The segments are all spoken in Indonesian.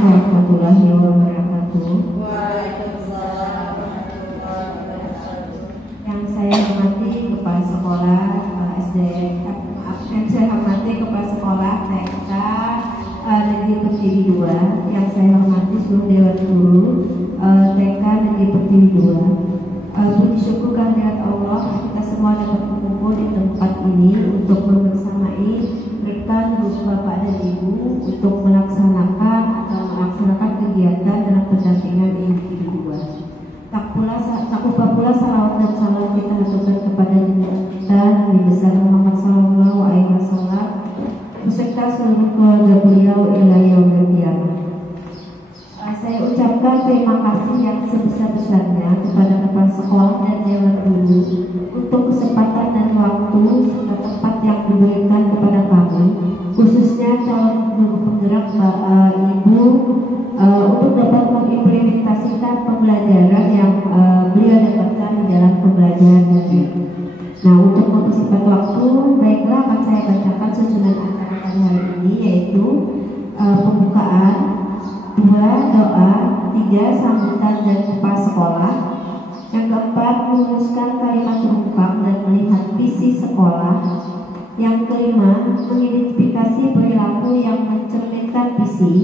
warahmatullahi wabarakatuh. Waalaikumsalam warahmatullahi wabarakatuh. Yang saya hormati kepala sekolah yang saya hormati kepala sekolah TK Negeri Pertiwi 2, yang saya hormati seluruh dewan guru TK Negeri Pertiwi 2. Puji syukur kehadirat Allah, kita semua dapat berkumpul di tempat ini untuk membersamai rekan guru bapak dan ibu untuk melaksanakan kegiatan dalam pendampingan individu 2. Tak lupa pula salawat dan salam kita haturkan kepada kita Nabi besar Muhammad Sallallahu Alaihi Wasallam beserta seluruh keluarga beliau ila yaumil qiyamah. Saya ucapkan terima kasih yang sebesar-besarnya kepada kepala sekolah dan dewan guru untuk kesempatan dan waktu serta tempat yang diberikan kepada kami, khususnya calon guru penggerak ibu untuk dapat mengimplementasikan pembelajaran yang beliau dapatkan di dalam pembelajaran negeri. Nah, untuk mempersingkat waktu, baiklah akan saya bacakan susunan acara pada hari ini, yaitu pembukaan, 2 doa, 3 sambutan dan kepala sekolah, yang keempat merumuskan kalimat terumpang dan melihat visi sekolah, yang kelima mengidentifikasi perilaku yang mencerminkan visi,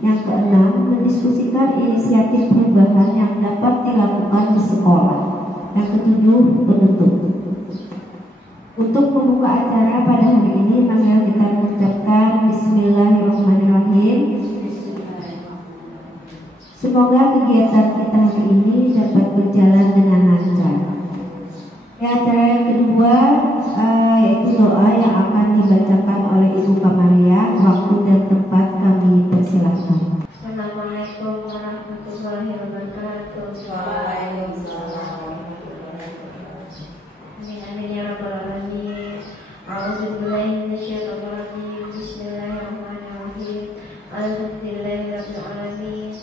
yang keenam mendiskusikan inisiatif perubahan yang dapat dilakukan di sekolah, yang ketujuh penutup. Untuk membuka acara pada hari ini, mari kita mengucapkan Bismillahirrahmanirrahim. Semoga kegiatan kita hari ini dapat berjalan dengan lancar. Acara yang kedua yaitu doa yang akan dibacakan oleh Ibu Kamaria. Waktu dan tempat kami persilahkan. Assalamualaikum warahmatullahi wabarakatuh. Waalaikumsalam warahmatullahi wabarakatuh. Amin ya rabbal alamin. A'udzubillahi minasyaitonir rajim. Bismillahirrahmanirrahim. Alhamdulillahirabbil alamin.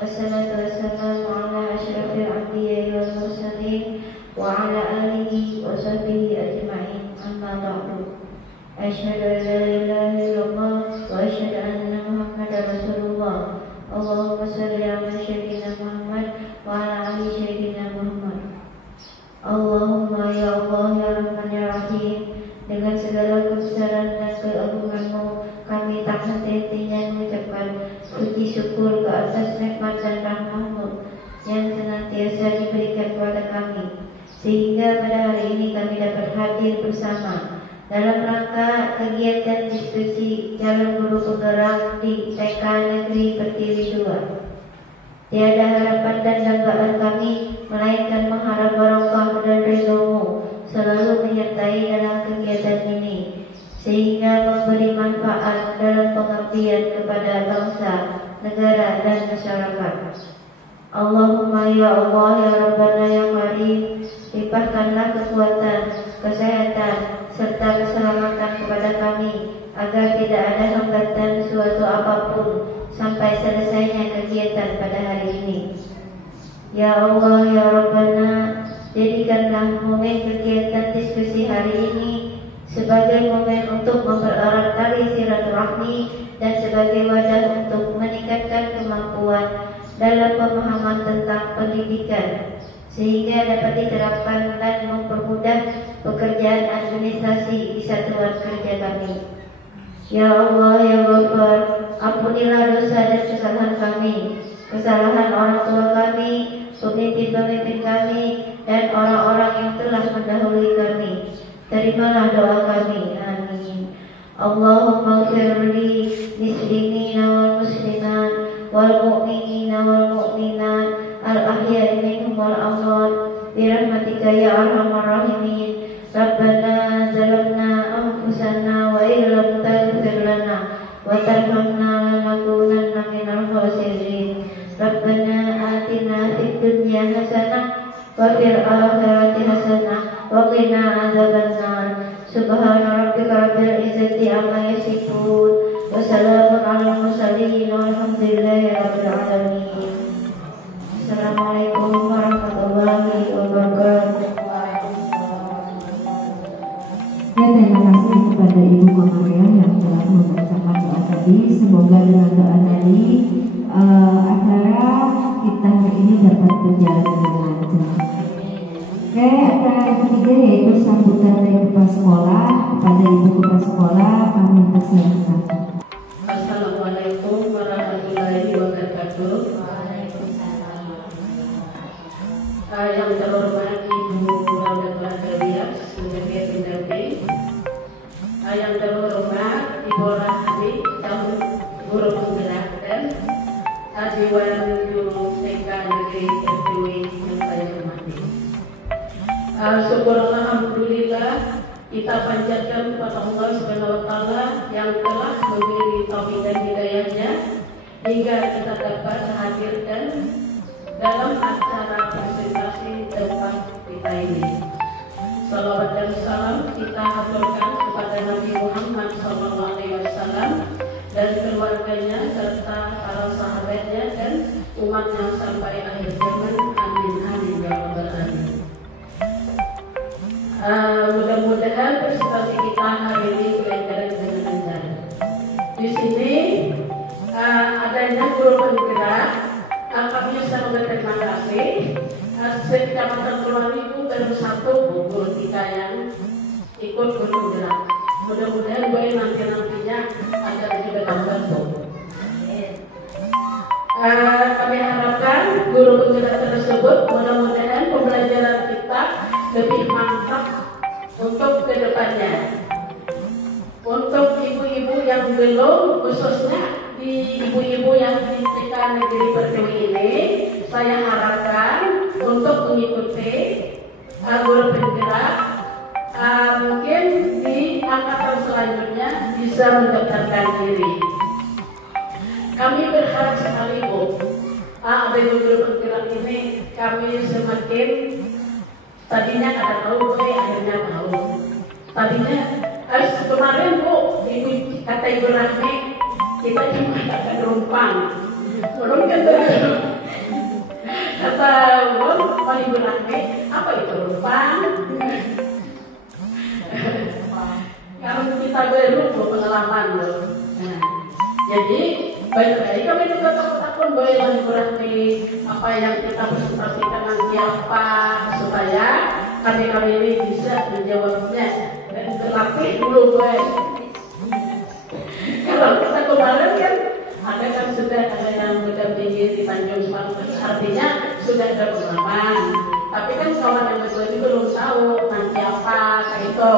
Wassalatu wassalamu ala asyrafil anbiya'i wal mursalin wa ala alihi wa sahbihi ajma'in. Amma ba'du. Asyhadu an la ilaha illallah wa asyhadu anna Muhammadar Rasulullah. Allahumma shalli ala sayyidina Muhammad wa ala ali sayyidina Muhammad. Allahumma ya Allah ya Rahman ya Rahim, dengan segala kebesaran dan keagungan-Mu kami tak henti-hentinya mengucapkan puji syukur ke atas nikmat dan rahmat-Mu yang senantiasa diberikan kepada kami, sehingga pada hari ini kami dapat hadir bersama dalam rangka kegiatan diskusi calon guru penggerak di TK Negeri Pertiwi 2. Tiada harapan dan dambaan kami melainkan mengharap barokah dan ridho-Mu selalu menyertai dalam kegiatan ini, sehingga memberi manfaat dalam pengabdian kepada bangsa, negara dan masyarakat. Allahumma ya Allah ya Rabbana ya Karim, limpahkanlah kekuatan, kesehatan serta keselamatan kepada kami agar tidak ada hambatan suatu apapun sampai selesainya kegiatan pada hari ini. Ya Allah ya Rabbana, jadikanlah momen kegiatan diskusi hari ini sebagai momen untuk mempererat tali silaturahmi dan sebagai wadah untuk meningkatkan kemampuan dalam pemahaman tentang pendidikan, sehingga dapat diterapkan dan mempermudah pekerjaan administrasi di satuan kerja kami. Ya Allah ya Ghaffar, ampunilah dosa dan kesalahan kami, kesalahan orang tua kami, pemimpin-pemimpin kami, dan orang-orang yang telah mendahului kami. Terimalah doa kami, amin. Allahumma firli muslimina wal muslimat wal mu'minina wal mu'minat al ahya'i minhum wal amwat bi rahmatika ya arhamar rahimin. Rabbana zalamna anfusana wa illam taghfir lana wa tarhamna lanakunanna minal khasirin. Rabbana atina fid dunya hasanah wa fil akhirati hasanah wa qina adzabannar. Subhana rabbika rabbil izzati amma yasifun wa salamun alal mursalin walhamdulillahi rabbil alamin. Assalamualaikum warahmatullahi wabarakatuh. Ya, terima kasih kepada Ibu Kamaria yang telah membacakan doa tadi. Semoga dengan doa tadi terakhir yaitu sambutan dari kepala sekolah. Kepada Ibu Kepala Sekolah kami persilakan. Assalamualaikum warahmatullahi wabarakatuh. Yang terhormat Ibu Raudatul Adawiyah sebagai pendamping, yang terhormat Ibu Rahmi calon guru penggerak dan Dewan Guru TK Negeri RTW yang saya hormati. Syukur alhamdulillah kita panjatkan kepada Allah Subhanahu wa taala yang telah memberi taufik dan hidayahnya hingga kita dapat hadirkan dalam acara presentasi tempat kita ini. Salawat dan salam kita haturkan kepada Nabi Muhammad SAW dan keluarganya serta para sahabatnya dan umatnya sampai akhir zaman. Amin amin ya rabbal alamin. Mudah-mudahan presentasi kita hari ini berjalan dengan lancar. Di sini adanya guru penggerak, kami sangat berterima kasih. Sekecamatan Purwani itu baru satu guru kita yang ikut guru penggerak. Mudah-mudahan baik nantinya akan juga membantu. Kami harapkan guru penggerak tersebut mudah-mudahan pembelajaran kita lebih mantap untuk kedepannya. Untuk ibu-ibu yang belum, khususnya di ibu-ibu yang di TK Negeri Pertiwi ini, saya harapkan untuk mengikuti guru penggerak. Mungkin di angkatan selanjutnya bisa mendaftarkan diri. Kami berharap sekali Bu, ada guru penggerak ini kami semakin tadinya ada tahu, akhirnya tahu. Tadinya kemarin Bu, kata Ibu Rahmi, kita cuma akan numpang. Belum kata Ibu Rahmi, apa itu numpang? Kalau kita baru pengalaman loh. Jadi banyak kali kami juga takut boleh berarti apa yang kita presentasikan nanti apa supaya kami ini bisa menjawabnya dan berlatih dulu guys. Kalau kita kemarin kan ada kan sudah ada yang mendampingi di Tanjung Sumatera, artinya sudah ada pengalaman. Tapi kan kawan yang betul itu belum tahu nanti apa kayak itu.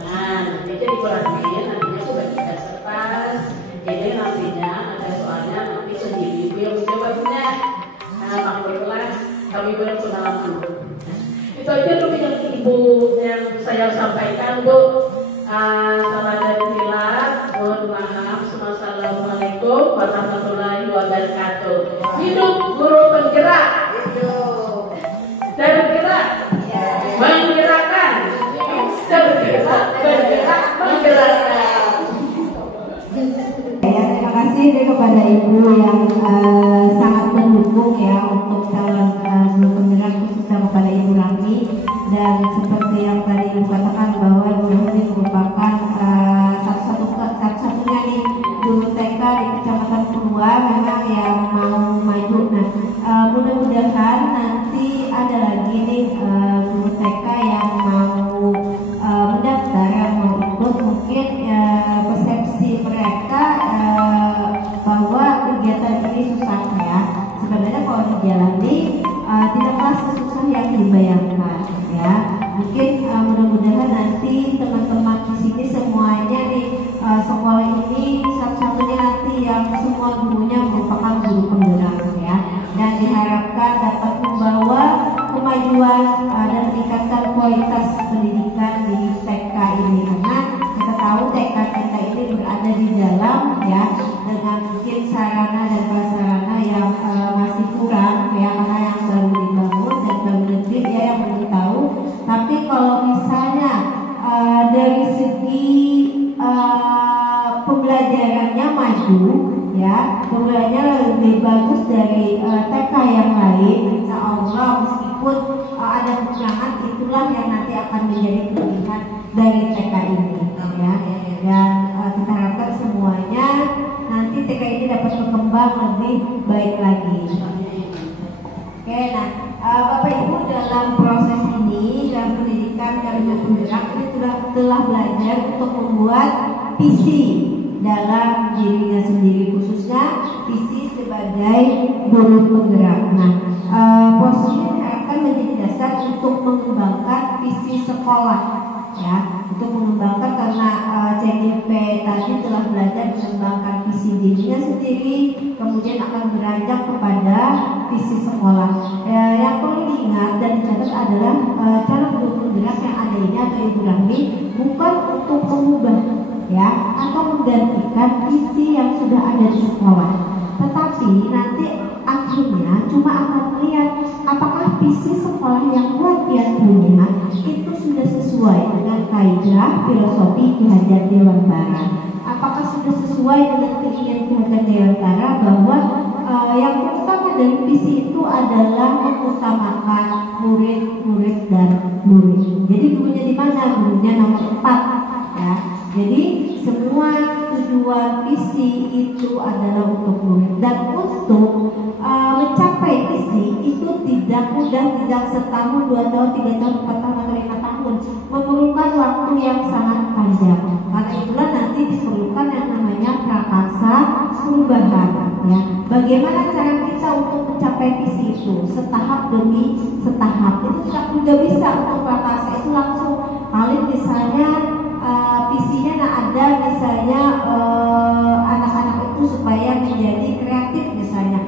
Nah nanti jadi berarti nantinya aku bagikan kertas. Ini nantinya ada soalnya nanti sendiri ibu yang menjawabnya. Nah maklumlah kami belum pengalaman. Itu aja dulu yang ibu yang saya sampaikan Bu. Salah dan hilaf, mohon maaf. Assalamualaikum warahmatullahi wabarakatuh. Hidup guru penggerak. Tergerak, menggerakkan, tergerak, bergerak, menggerakkan. Ya, terima kasih kepada Ibu yang sangat mendukung ya untuk calon guru penggerak, khususnya kepada Ibu Rahmi. Dan seperti yang tadi Ibu katakan bahwa Ibu Rahmi merupakan satu-satunya nih guru TK di Kecamatan Purwa memang yang mau maju. Nah, mudah-mudahan nanti ada lagi nih guru TK yang mau mendaftar, yang mau ikut. Mungkin persepsi mereka bahwa kegiatan ini susah ya. Sebenarnya kalau dijalani tidaklah sesusah yang dibayangkan ya. Mungkin mudah-mudahan nanti teman-teman di sini semuanya nih sekolah ini satu-satunya nanti yang semua gurunya merupakan guru penggerak ya. Dan diharapkan dapat membawa kemajuan dan meningkatkan kualitas pendidikan di TK ini, karena kita tahu TK kita ini berada di dalam ya, dengan mungkin sarana dan prasarana yang masih kurang ya, karena yang baru dibangun dan baru negeri ya yang belum tahu. Tapi kalau misalnya dari segi pembelajarannya maju ya, pembelajarannya lebih bagus dari TK yang lain, insya Allah meskipun ada kekurangan, itulah yang nanti akan menjadi kelebihan dari TK ini ya. Dan kita harapkan semuanya nanti TK ini dapat berkembang lebih baik lagi. Oke, nah Bapak Ibu dalam proses ini dalam pendidikan Garuda Penggerak ini telah belajar untuk membuat visi dalam dirinya sendiri, khususnya visi sebagai guru penggerak. Nah, posisinya akan menjadi dasar untuk mengembangkan visi sekolah, ya, untuk mengembangkan karena CGP tadi telah belajar mengembangkan visi dirinya sendiri, kemudian akan beranjak kepada visi sekolah. Yang perlu diingat dan dicatat adalah cara guru penggerak yang ada ini atau Ibu Rahmi bukan untuk mengubah, ya, atau menggantikan visi yang sudah ada di sekolah, tetapi nanti akhirnya cuma akan melihat apakah visi sekolah yang buat dia punya itu sudah sesuai dengan kaidah filosofi Ki Hajar Dewantara. Apakah sudah sesuai dengan keinginan Ki Hajar Dewantara bahwa yang utama dari visi itu adalah mengutamakan murid dan murid. Jadi gurunya di mana? Gurunya nomor 4, ya. Jadi semua tujuan visi itu adalah untuk murid, dan untuk mencapai visi itu tidak mudah, tidak setahun, 2 tahun, 3 tahun, 4 tahun, atau 5 tahun, memerlukan waktu yang sangat panjang. Karena itulah nanti diperlukan yang namanya prakarsa perubahan, ya. Bagaimana cara kita untuk mencapai visi itu setahap demi setahap. Itu tidak bisa untuk prakarsa itu langsung. Paling misalnya visinya ada misalnya anak-anak itu supaya menjadi kreatif misalnya.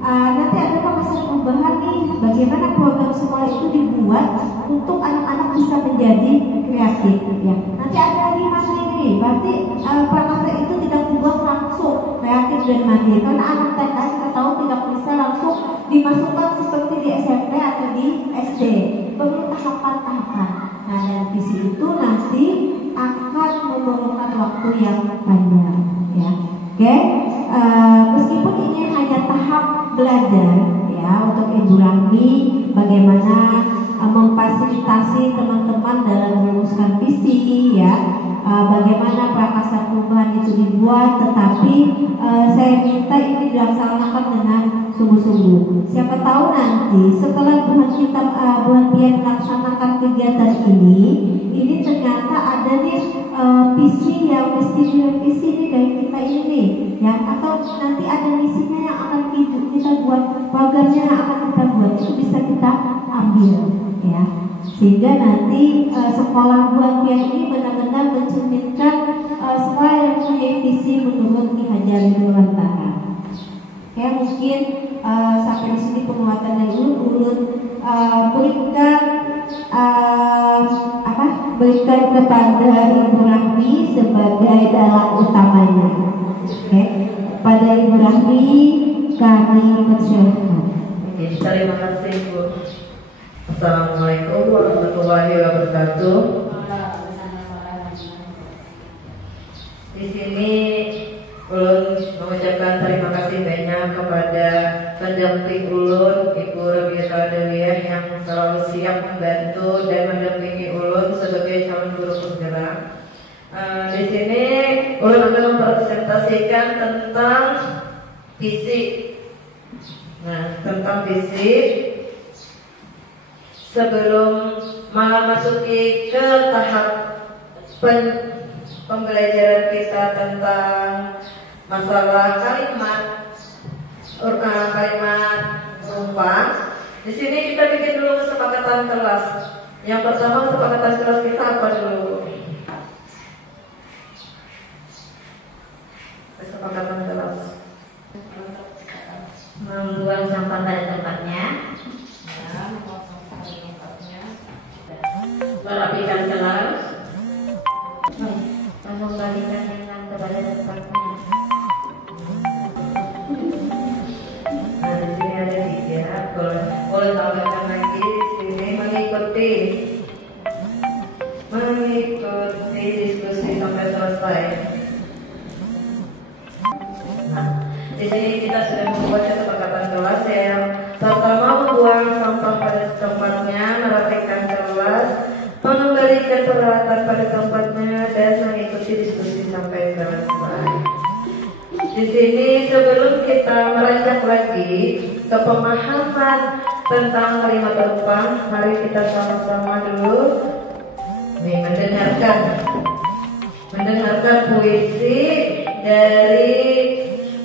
Nanti ada prakarsa perubahan nih, bagaimana program sekolah itu dibuat untuk anak-anak bisa menjadi kreatif, ya. Nanti ada lagi mandiri, berarti prakarsa itu tidak dibuat langsung kreatif dan mandiri, karena anak TK kita tahu tidak bisa langsung dimasukkan seperti di SMP atau di SD, perlu tahapan-tahapan. Nah, dan visi itu nanti akan memerlukan waktu yang panjang, ya. Oke, meskipun ini hanya tahap belajar, ya, untuk Ibu Rahmi bagaimana memfasilitasi teman-teman dalam merumuskan visi, ya, bagaimana prakarsa perubahan itu dibuat, tetapi saya minta ini dilaksanakan dengan sungguh-sungguh. Siapa tahu nanti setelah Buhan Pian melaksanakan kegiatan ini ternyata ada nih visi yang mesti direvisi nih dari kita ini, ya, atau nanti ada misinya yang akan kita buat, programnya yang akan kita buat, itu bisa kita ambil, ya, sehingga nanti sekolah Buhan Pian ini benar-benar mencerminkan sekolah yang punya visi menurut Ki Hajar Dewantara. Ya, mungkin sampai di sini penguatan dari ulun berikan kepada Ibu Rahmi sebagai dalang utamanya. Oke, pada Ibu Rahmi kami persilakan. Terima kasih, Bu. Assalamualaikum warahmatullahi wabarakatuh. Di sini ulun mengucapkan terima kasih banyak kepada pendamping ulun, Ibu Rabiata Dewiyah, yang selalu siap membantu dan mendampingi ulun sebagai calon guru penggerak. Di sini ulun akan mempresentasikan tentang visi. Nah, tentang visi, sebelum memasuki ke tahap pembelajaran kita tentang masalah kalimat rumpang, di sini kita bikin dulu kesepakatan kelas. Yang pertama, kesepakatan kelas kita apa dulu? Kesepakatan kelas membuang sampah pada tempatnya, merapikan kelas, mengembalikan yang kepada tempatnya. Nah, di sini ada 3. Boleh tambahkan lagi di sini mengikuti diskusi sampai selesai. Nah, di sini kita sudah membuat kesepakatan kelas yang pertama, membuang sampah pada tempatnya, merapikan kelas, mengembalikan peralatan pada tempatnya, dan mengikuti diskusi sampai selesai. Di sini sebelum kita meranjak lagi ke pemahaman tentang kalimat penumpang. Mari kita sama-sama dulu mendengarkan puisi dari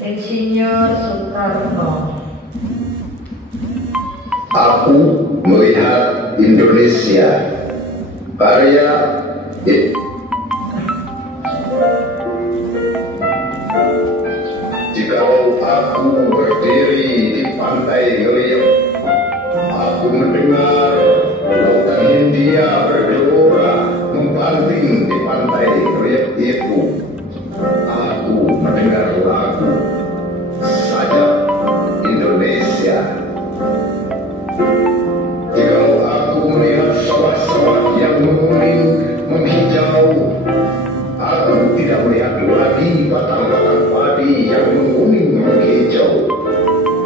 Insinyur Soekarno. Aku melihat Indonesia, karya jikalau aku berdiri di pantai Ngeliep, aku mendengar lautan Hindia bergelora membanting di pantai Ngeliep itu. Aku mendengar lagu Sajak Indonesia. Jikalau aku melihat sawah-sawah yang menguning, menghijau, aku tidak melihat lagi batang-batang padi yang menguning, menghijau.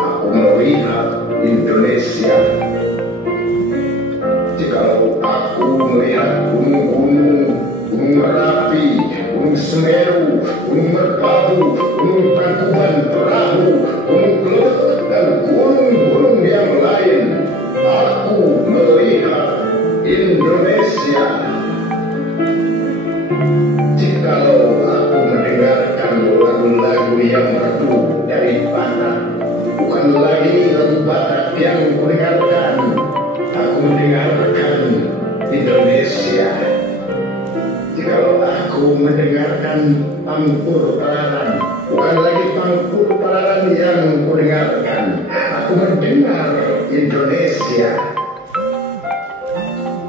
Aku melihat Indonesia. Jikalau aku melihat gunung-gunung, Gunung Merapi, Gunung Semeru, Gunung Merbabu, Gunung Tangkuban Perahu, Gunung Kelebet, dan gunung-gunung yang lain, aku melihat Indonesia. Jikalau aku mendengarkan lagu-lagu yang merdu dari Batak, bukan lagi lagu Batak yang kudengarkan, aku mendengarkan Indonesia. Jikalau aku mendengarkan Pangpur Pararan, bukan lagi Pangpur Pararan yang kudengarkan, aku mendengar Indonesia.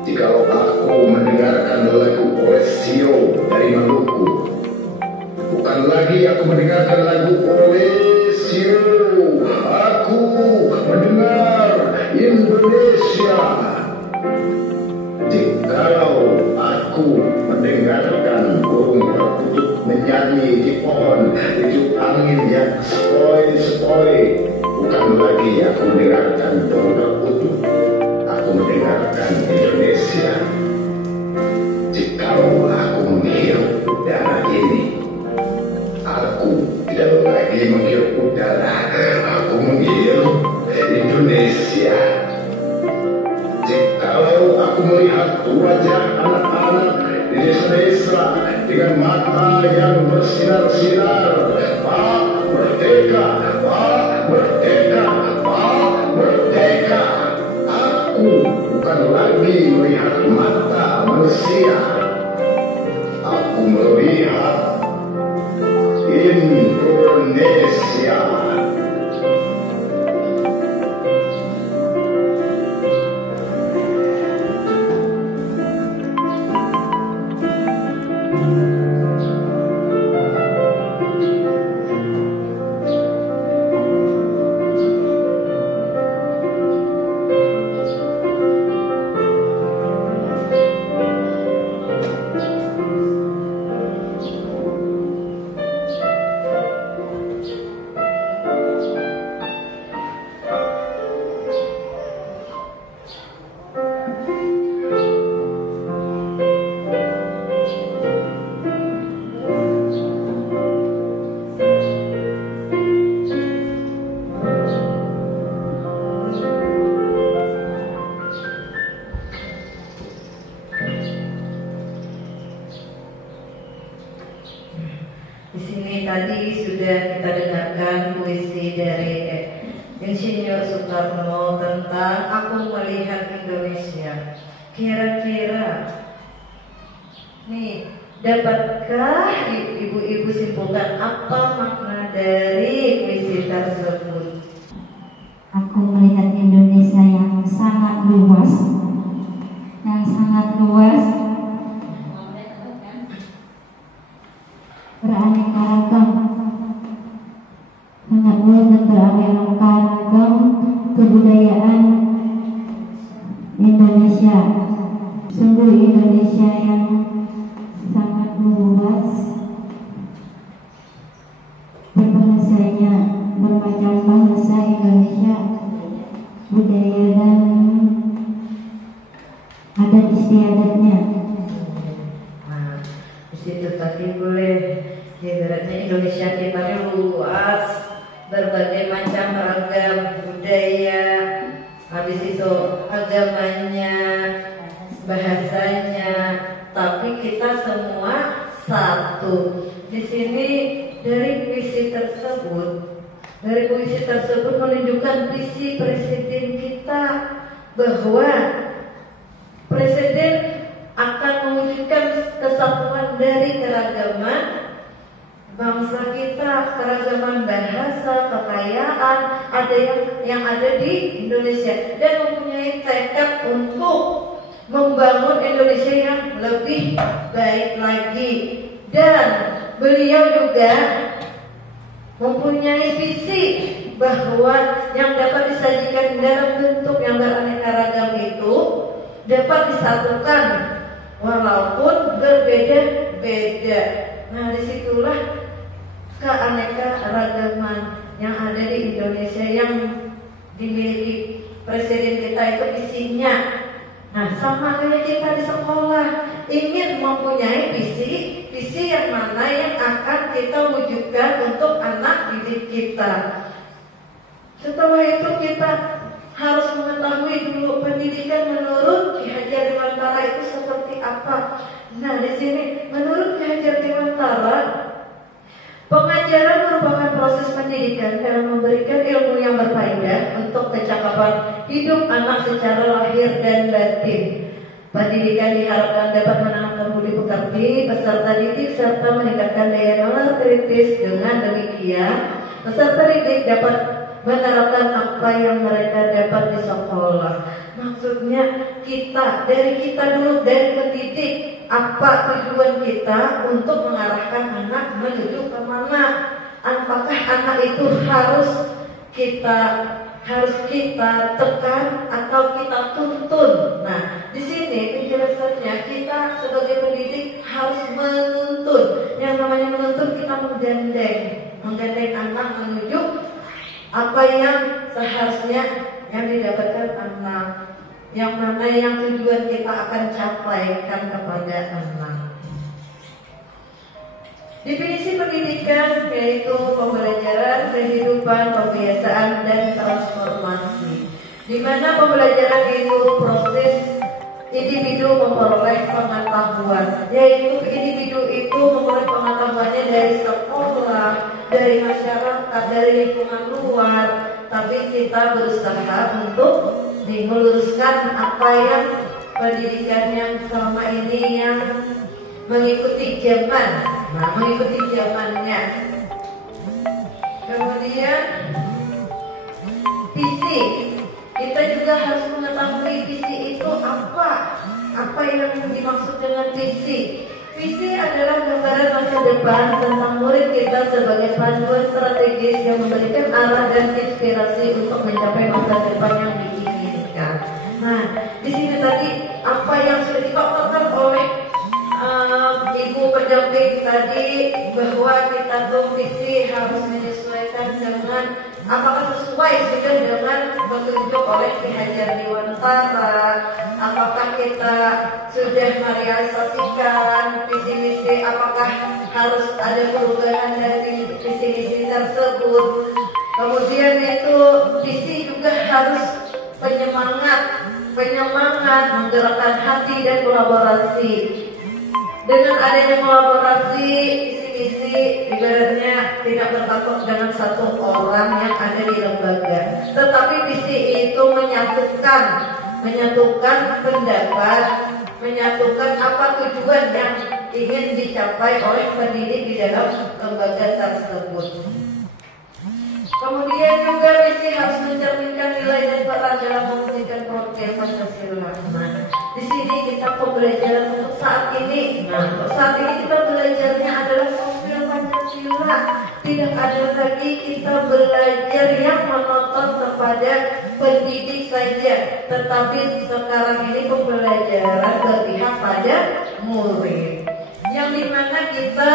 Jikalau aku mendengarkan lagu Olesio dari Maluku, bukan lagi aku mendengarkan lagu Olesio, aku mendengar Indonesia. Jikalau aku mendengarkan burung perkutut menyanyi di pohon tiup angin yang sepoi-sepoi, bukan lagi aku mendengarkan burung perkutut, aku mendengarkan Indonesia. Jikalau aku menghirup udara ini, aku tidak lagi menghirup udara, aku menghirup Indonesia. Jikalau aku melihat wajah anak-anak di desa-desa dengan mata yang bersinar-sinar, Pak Merdeka, Pak Merdeka, Pak Merdeka, aku bukan lagi melihat mata manusia, aku melihat Indonesia. Di sini tadi sudah kita dengarkan puisi dari Insinyur Soekarno tentang Aku Melihat Indonesia. Kira-kira nih, dapatkah ibu-ibu simpulkan apa makna dari puisi tersebut? Aku melihat Indonesia yang sangat luas, beraneka ragam, sangat luas dan beraneka ragam kebudayaan Indonesia. Sungguh Indonesia yang sangat luas, berbahasanya bermacam bahasa Indonesia, budaya dan adat istiadatnya. Nah, di situ tadi boleh ibaratnya Indonesia kita luas, berbagai macam ragam budaya, habis itu agamanya, bahasanya, tapi kita semua satu. Di sini dari puisi tersebut menunjukkan visi presiden kita bahwa presiden akan mewujudkan kesatuan dari keragaman bangsa kita, keragaman bahasa, kekayaan ada yang ada di Indonesia, dan mempunyai tekad untuk membangun Indonesia yang lebih baik lagi. Dan beliau juga mempunyai visi bahwa yang dapat disajikan dalam bentuk yang beraneka ragam itu dapat disatukan walaupun berbeda-beda. Nah, disitulah keanekaragaman yang ada di Indonesia yang dimiliki presiden kita itu visinya. Nah, sama kayak kita di sekolah ingin mempunyai visi yang mana yang akan kita wujudkan untuk anak didik kita. Setelah itu kita harus mengetahui dulu pendidikan menurut Ki Hajar Dewantara itu seperti apa. Nah, di sini menurut Ki Hajar Dewantara, pengajaran merupakan proses pendidikan dalam memberikan ilmu yang berfaedah untuk kecakapan hidup anak secara lahir dan batin. Pendidikan diharapkan dapat menanamkan budi pekerti peserta didik serta meningkatkan daya nalar kritis. Dengan demikian, peserta didik dapat menerapkan apa yang mereka dapat di sekolah. Maksudnya dari kita dulu, dari pendidik, apa tujuan kita untuk mengarahkan anak menuju kemana? Apakah anak itu harus kita tekan atau kita tuntun? Nah, di sini penjelasannya kita sebagai pendidik harus menuntun. Yang namanya menuntun, kita menggandeng anak menuju apa yang seharusnya yang didapatkan anak, yang mana yang tujuan kita akan capaikan kepada anak. Definisi pendidikan yaitu pembelajaran, kehidupan, kebiasaan, dan transformasi, di mana pembelajaran itu proses individu memperoleh pengetahuan, yaitu individu itu memperoleh pengetahuannya dari sekolah, dari masyarakat, dari lingkungan luar. Tapi kita berusaha untuk meluruskan apa yang pendidikan yang selama ini yang mengikuti zaman. Nah, mengikuti zamannya. Kemudian visi, kita juga harus mengetahui visi itu apa yang dimaksud dengan visi. Visi adalah gambaran masa depan tentang murid kita sebagai panduan strategis yang memberikan arah dan inspirasi untuk mencapai masa depan yang diinginkan. Nah, di sini tadi apa yang sudah dikatakan oleh Ibu pendamping tadi, bahwa kita tuh visi harus menyesuaikan dengan apakah sesuai sudah dengan petunjuk oleh Ki Hajar Dewantara, apakah kita sudah merealisasikan visi misi, apakah harus ada perubahan dari visi misi tersebut. Kemudian itu visi juga harus penyemangat, menggerakkan hati dan kolaborasi. Dengan adanya kolaborasi, visi-visi ibaratnya tidak berpatok dengan satu orang yang ada di lembaga, tetapi visi itu menyatukan pendapat, menyatukan apa tujuan yang ingin dicapai oleh pendidik di dalam lembaga tersebut. Kemudian juga visi harus mencerminkan nilai dan peran dalam mewujudkan program Pancasila. Nah, di sini kita pembelajaran untuk saat ini. Nah, untuk saat ini kita belajarnya adalah program Pancasila. Tidak ada lagi kita belajar yang monoton kepada pendidik saja, tetapi sekarang ini pembelajaran berpihak pada murid, yang dimana kita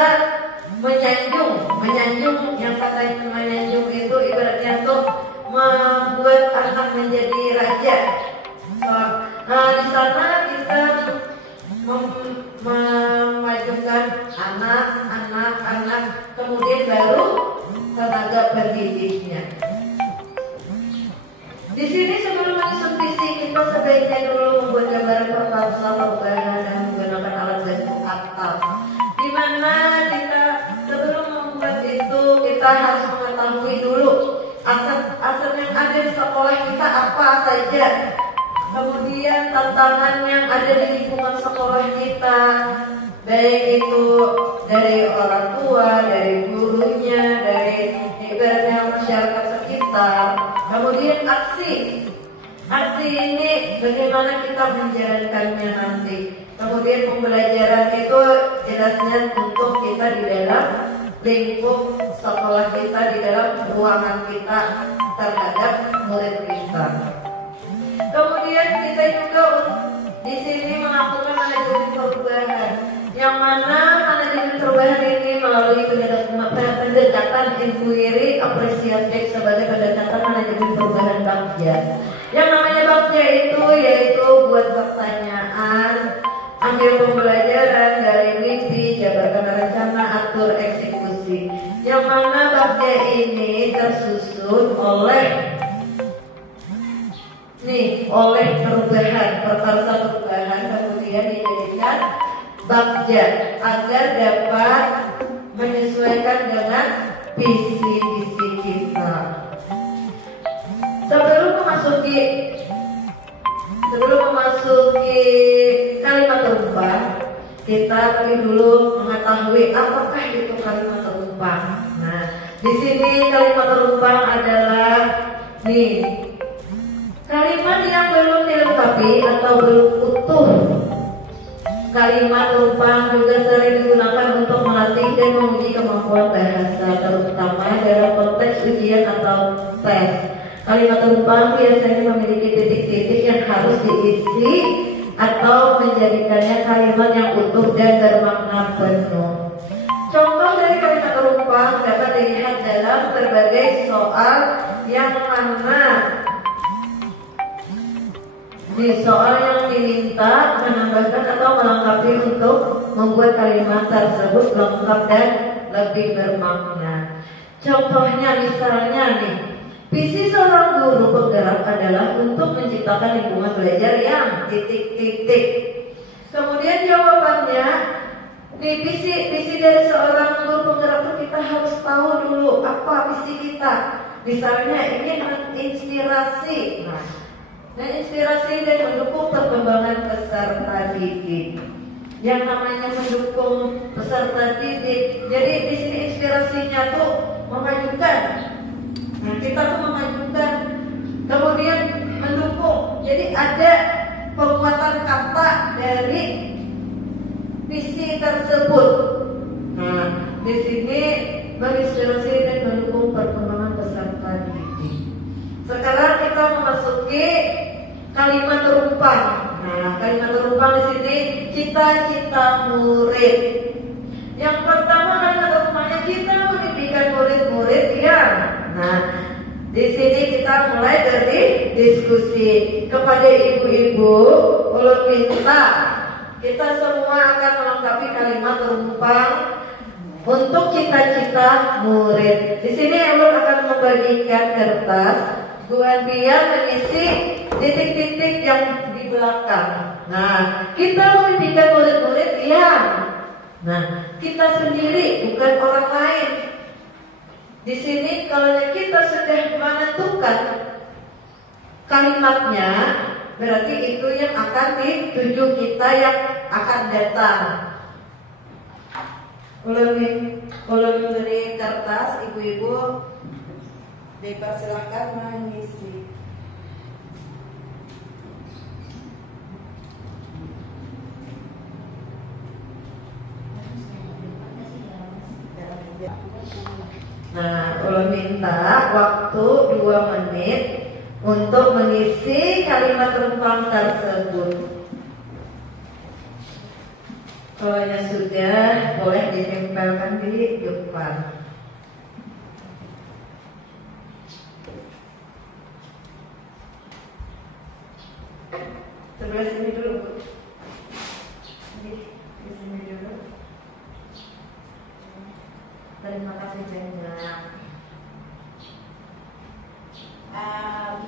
menyanjung yang katanya menyanjung itu ibaratnya tuh membuat anak menjadi raja. Nah, di sana kita memajukan anak, kemudian baru tenaga pendidiknya. Di sini sebelum masuk sebaiknya dulu membuat gambaran perkasa perubahan dan menggunakan alat bantu atap. Di mana kita sebelum membuat itu kita harus mengetahui dulu aset yang ada di sekolah kita apa saja. Kemudian tantangan yang ada di lingkungan sekolah kita, baik itu dari orang tua, dari gurunya, dari ibaratnya masyarakat sekitar. Kemudian aksi ini bagaimana kita menjalankannya nanti. Kemudian pembelajaran itu jelasnya untuk kita di dalam lingkup sekolah kita, di dalam ruangan kita terhadap murid kita. Kemudian kita juga di sini melakukan manajemen perubahan, yang mana manajemen perubahan ini melalui pendekatan inquiry apresiatif sebagai pendekatan manajemen perubahan Bagja. Yang namanya Bagja itu yaitu buat pertanyaan, ambil pembelajaran dari mimpi, jabarkan rencana, atur eksekusi. Yang mana Bagja ini tersusun oleh perubahan, perkarsa perubahan, kemudian dijadikan Bagja agar dapat menyesuaikan dengan visi-visi kita. Sebelum memasuki kalimat rumpah, kita lebih dulu mengetahui apakah itu kalimat rumpah. Nah, di sini kalimat rumpah adalah kalimat yang belum dilengkapi atau belum utuh. Kalimat rumpang juga sering digunakan untuk melatih dan menguji kemampuan bahasa, terutama dalam konteks ujian atau tes. Kalimat rumpang biasanya memiliki titik-titik yang harus diisi atau menjadikannya kalimat yang utuh dan bermakna penuh. Contoh dari kalimat rumpang dapat dilihat dalam berbagai soal yang mana di soal yang diminta menambahkan atau melengkapi untuk membuat kalimat tersebut lengkap dan lebih bermakna. Contohnya misalnya visi seorang guru penggerak adalah untuk menciptakan lingkungan belajar yang titik-titik. Kemudian jawabannya, visi dari seorang guru penggerak itu kita harus tahu dulu apa visi kita. Misalnya ini inspirasi. Dan inspirasi dan mendukung perkembangan peserta didik. Yang namanya mendukung peserta didik, jadi di sini inspirasinya tuh memajukan. Nah, kita tuh memajukan, kemudian mendukung. Jadi ada penguatan kata dari visi tersebut. Nah, di sini menginspirasi dan mendukung perkembangan peserta didik. Sekarang kita memasuki kalimat rumpang. Nah, kalimat rumpang di sini cita-cita murid. Yang pertama kalimat rumpangnya kita mendidik murid-murid yang. Nah, di sini kita mulai dari diskusi kepada ibu-ibu. Ulun minta kita semua akan melengkapi kalimat rumpang untuk cita-cita murid. Di sini ulun akan membagikan kertas. Guan Pia mengisi titik-titik yang di belakang. Nah, kita mendidik murid-murid yang. Nah, kita sendiri bukan orang lain. Di sini kalau kita sudah menentukan kalimatnya, berarti itu yang akan dituju kita yang akan datang. Ulun beri kertas, ibu-ibu dipersilahkan mengisi. Nah, ulun minta waktu 2 menit untuk mengisi kalimat rumpang tersebut. Kalau sudah, boleh ditempelkan di depan. Sebelah sini dulu, Bu. Di sini dulu. Terima kasih banyak.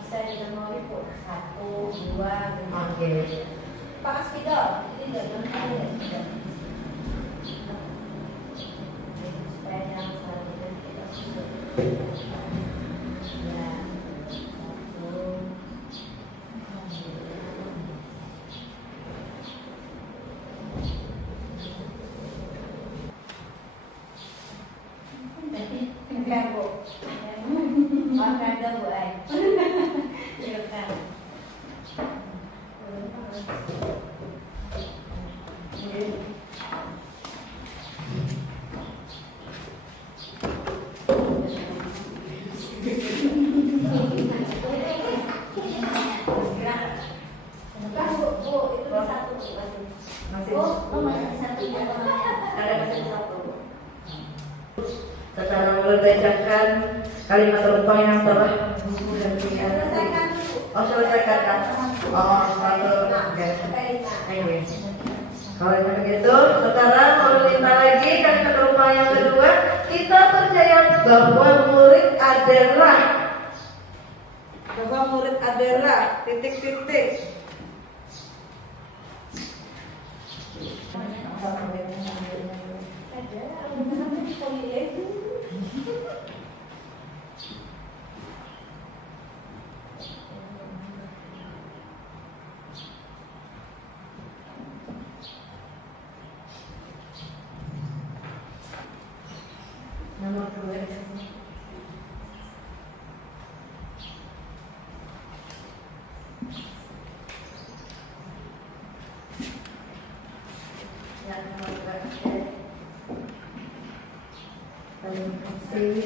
bisa dengan mau 1, 2, 5. Oke. Pakai spidol, ini jangan pakai spidol. Supaya jangan salah dan kita susun. Ya, 1. Enggak, Bu. Makan enggak, Bu Ai. Silakan. Secara membacakan kalimat rumpang yang telah bergantian. Oh, selesaikan kan? Oh, satu. Oke. Kalau begitu, sekarang meminta lagi kalimat rumpang yang kedua. Kita percaya bahwa murid adalah titik-titik. Nomor 2. Ya, nomor 2. Terima kasih.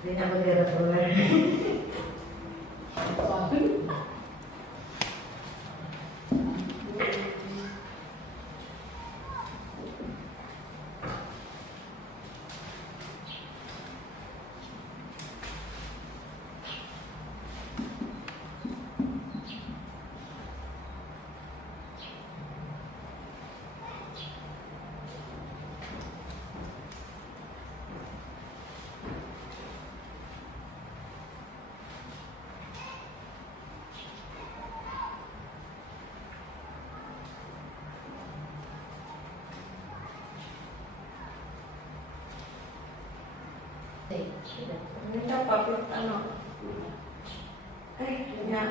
Dia bergerak keluar. Ini apa anu? Ya,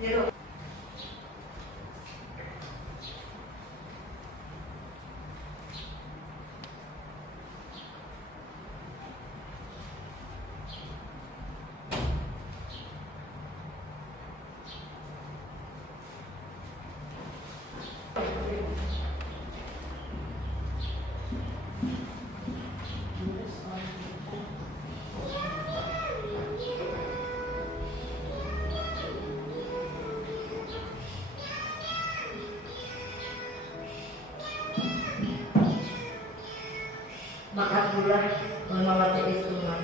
biru. Maaflah melewati istimewa.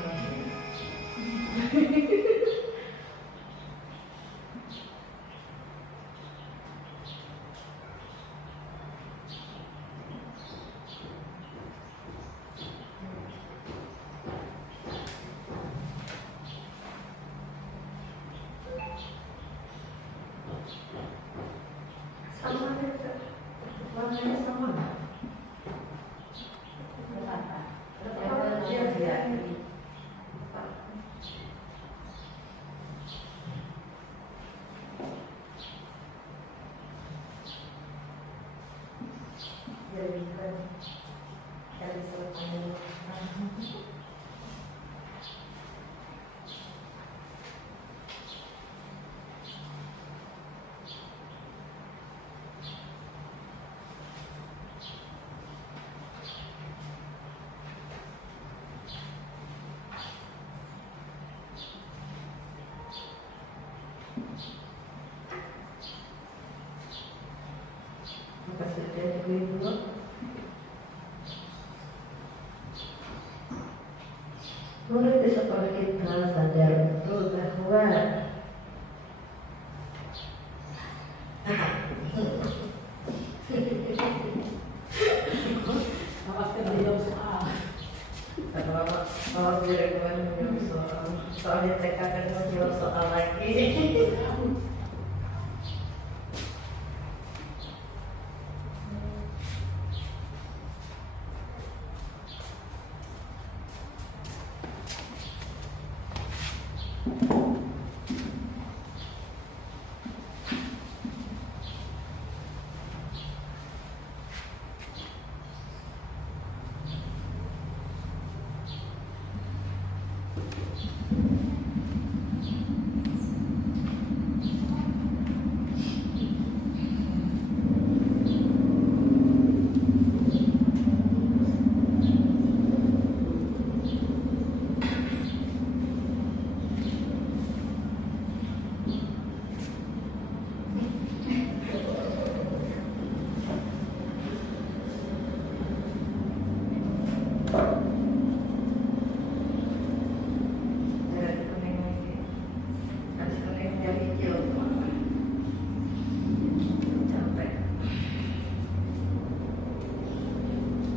murid di sekolah kita sadar betul bahwa kalau dari kemarin menjawab soalnya TK kan menjawab soal lagi.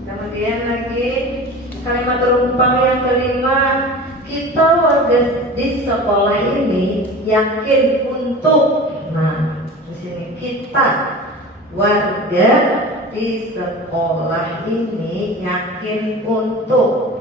Kemudian lagi kalimat terumpang yang kelima, kita warga di sekolah ini yakin untuk, nah di sini kita warga di sekolah ini yakin untuk.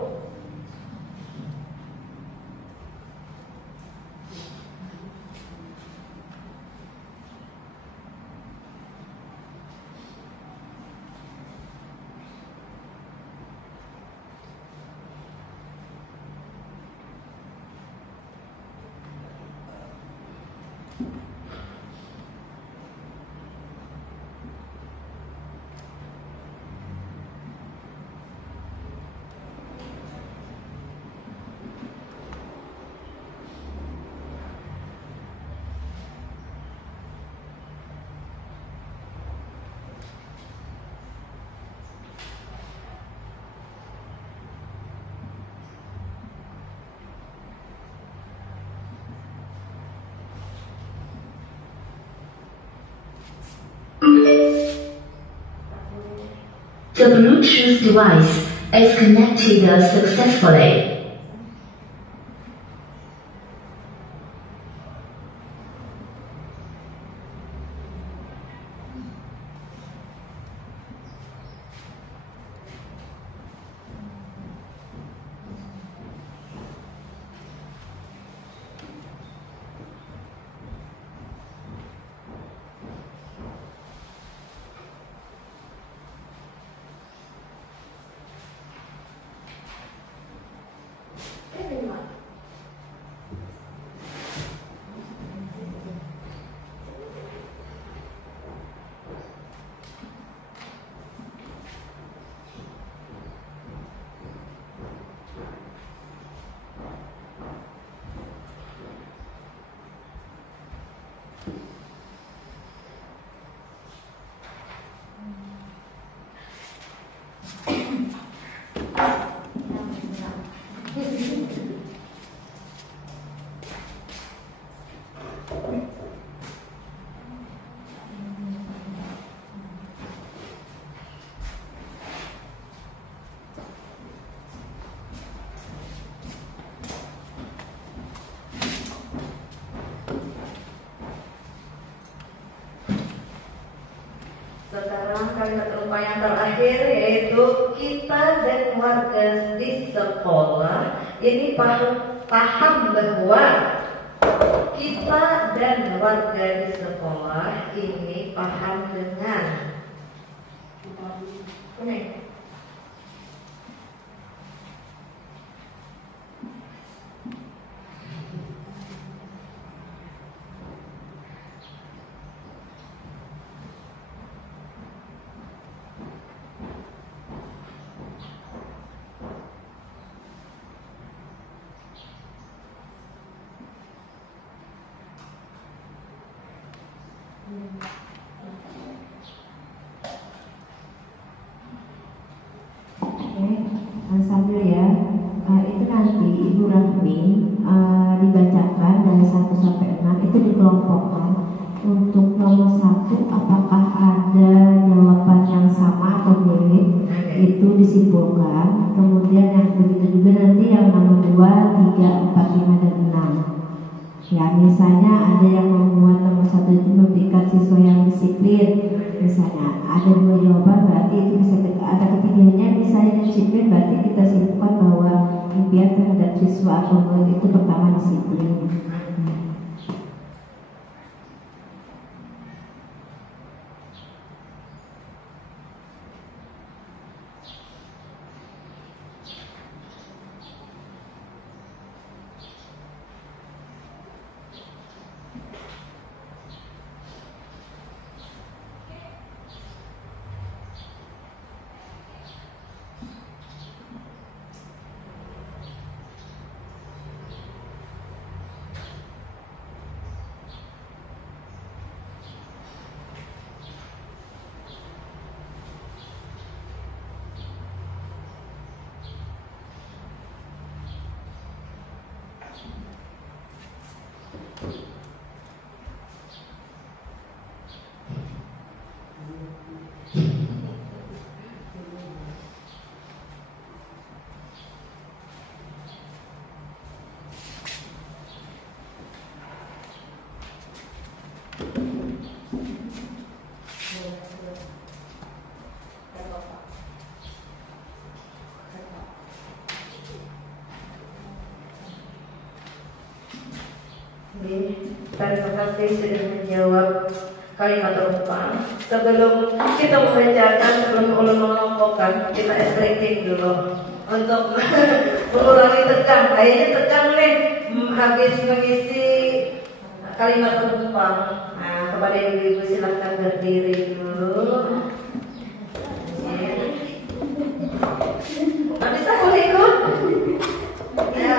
The Bluetooth device is connected successfully. Sekarang kalimat terumpang yang terakhir yaitu kita dan warga di sekolah ini paham bahwa kita dan warga di sekolah ini paham dengan sambil ya, itu nanti Ibu pendamping dibacakan dari 1 sampai 6 itu dikelompokkan. Untuk nomor 1 apakah ada jawaban yang sama atau mirip, itu disimpulkan. Kemudian yang begitu juga nanti yang nomor 2, 3, 4, 5 dan 6. Ya misalnya ada yang membuat nomor 1 itu memberikan siswa yang disiplin. Misalnya ada 2 jawaban, berarti itu bisa ada ketiganya misalnya disiplin, berarti kita simpulkan bahwa impian terhadap siswa atau murid itu pertama disiplin. Terima kasih sudah menjawab kalimat rumpang. Sebelum kita membacakan, sebelum ulun mengelompokkan, kita stretching dulu untuk mengurangi tegang. Kayaknya tegang nih habis mengisi kalimat rumpang. Nah, kepada ibu-ibu silahkan berdiri dulu. Bisa boleh ikut? Ya.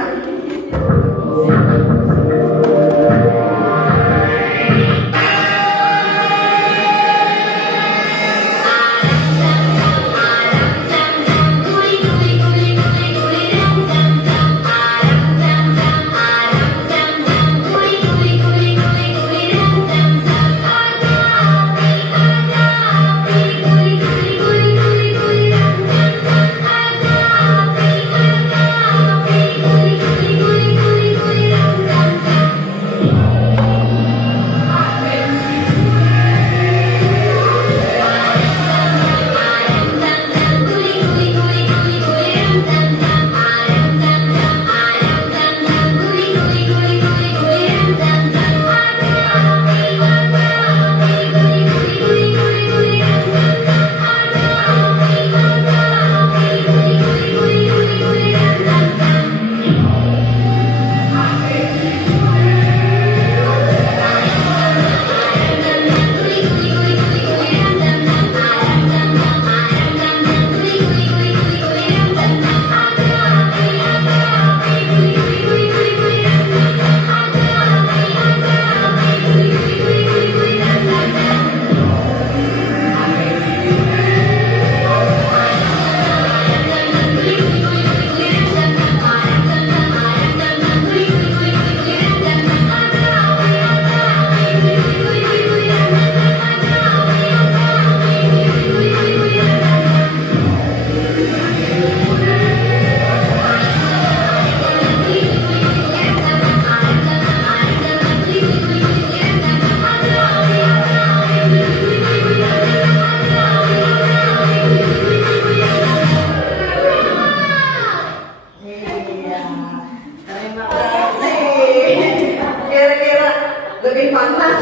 Lebih panas,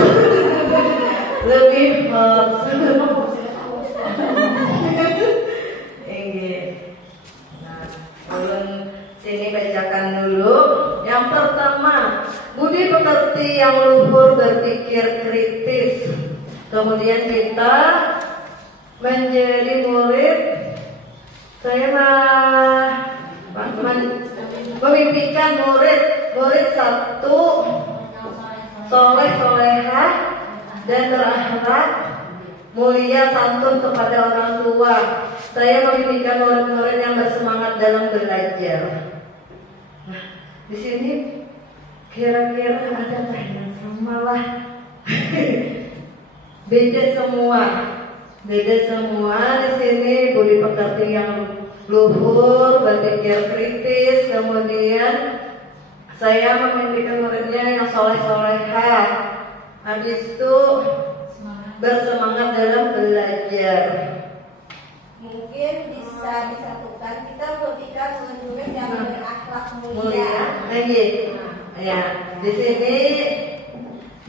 lebih hot. Nah, ulun sini bacakan dulu. Yang pertama, budi pekerti yang luhur berpikir kritis. Kemudian kita menjadi murid. Saya memimpikan murid satu soleh solehah dan berakhlak, mulia santun kepada orang tua. Saya memimpikan murid-murid yang bersemangat dalam belajar. Di sini kira-kira ada nggak yang sama lah? Beda semua. Beda semua di sini budi pekerti yang luhur, berpikir kritis, kemudian saya memimpikan muridnya yang soleh-solehah. Habis itu bersemangat dalam belajar. Mungkin bisa disatukan, kita berpikir murid yang berakhlak mulia. Mulia, ya. Di sini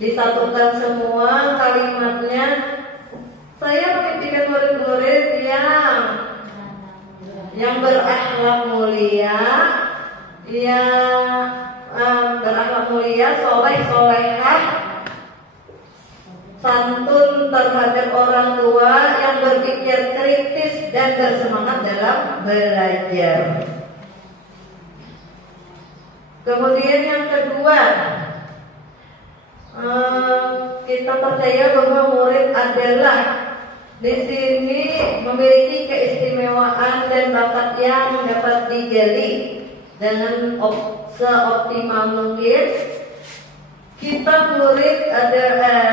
disatukan semua kalimatnya. Saya memimpikan murid-murid yang berakhlak mulia, berakhlak mulia, soleh-solehah, santun terhadap orang tua, yang berpikir kritis dan bersemangat dalam belajar. Kemudian yang kedua, kita percaya bahwa murid adalah di sini memiliki keistimewaan dan bakat yang dapat digali dengan seoptimal mungkin. Kita murid adalah,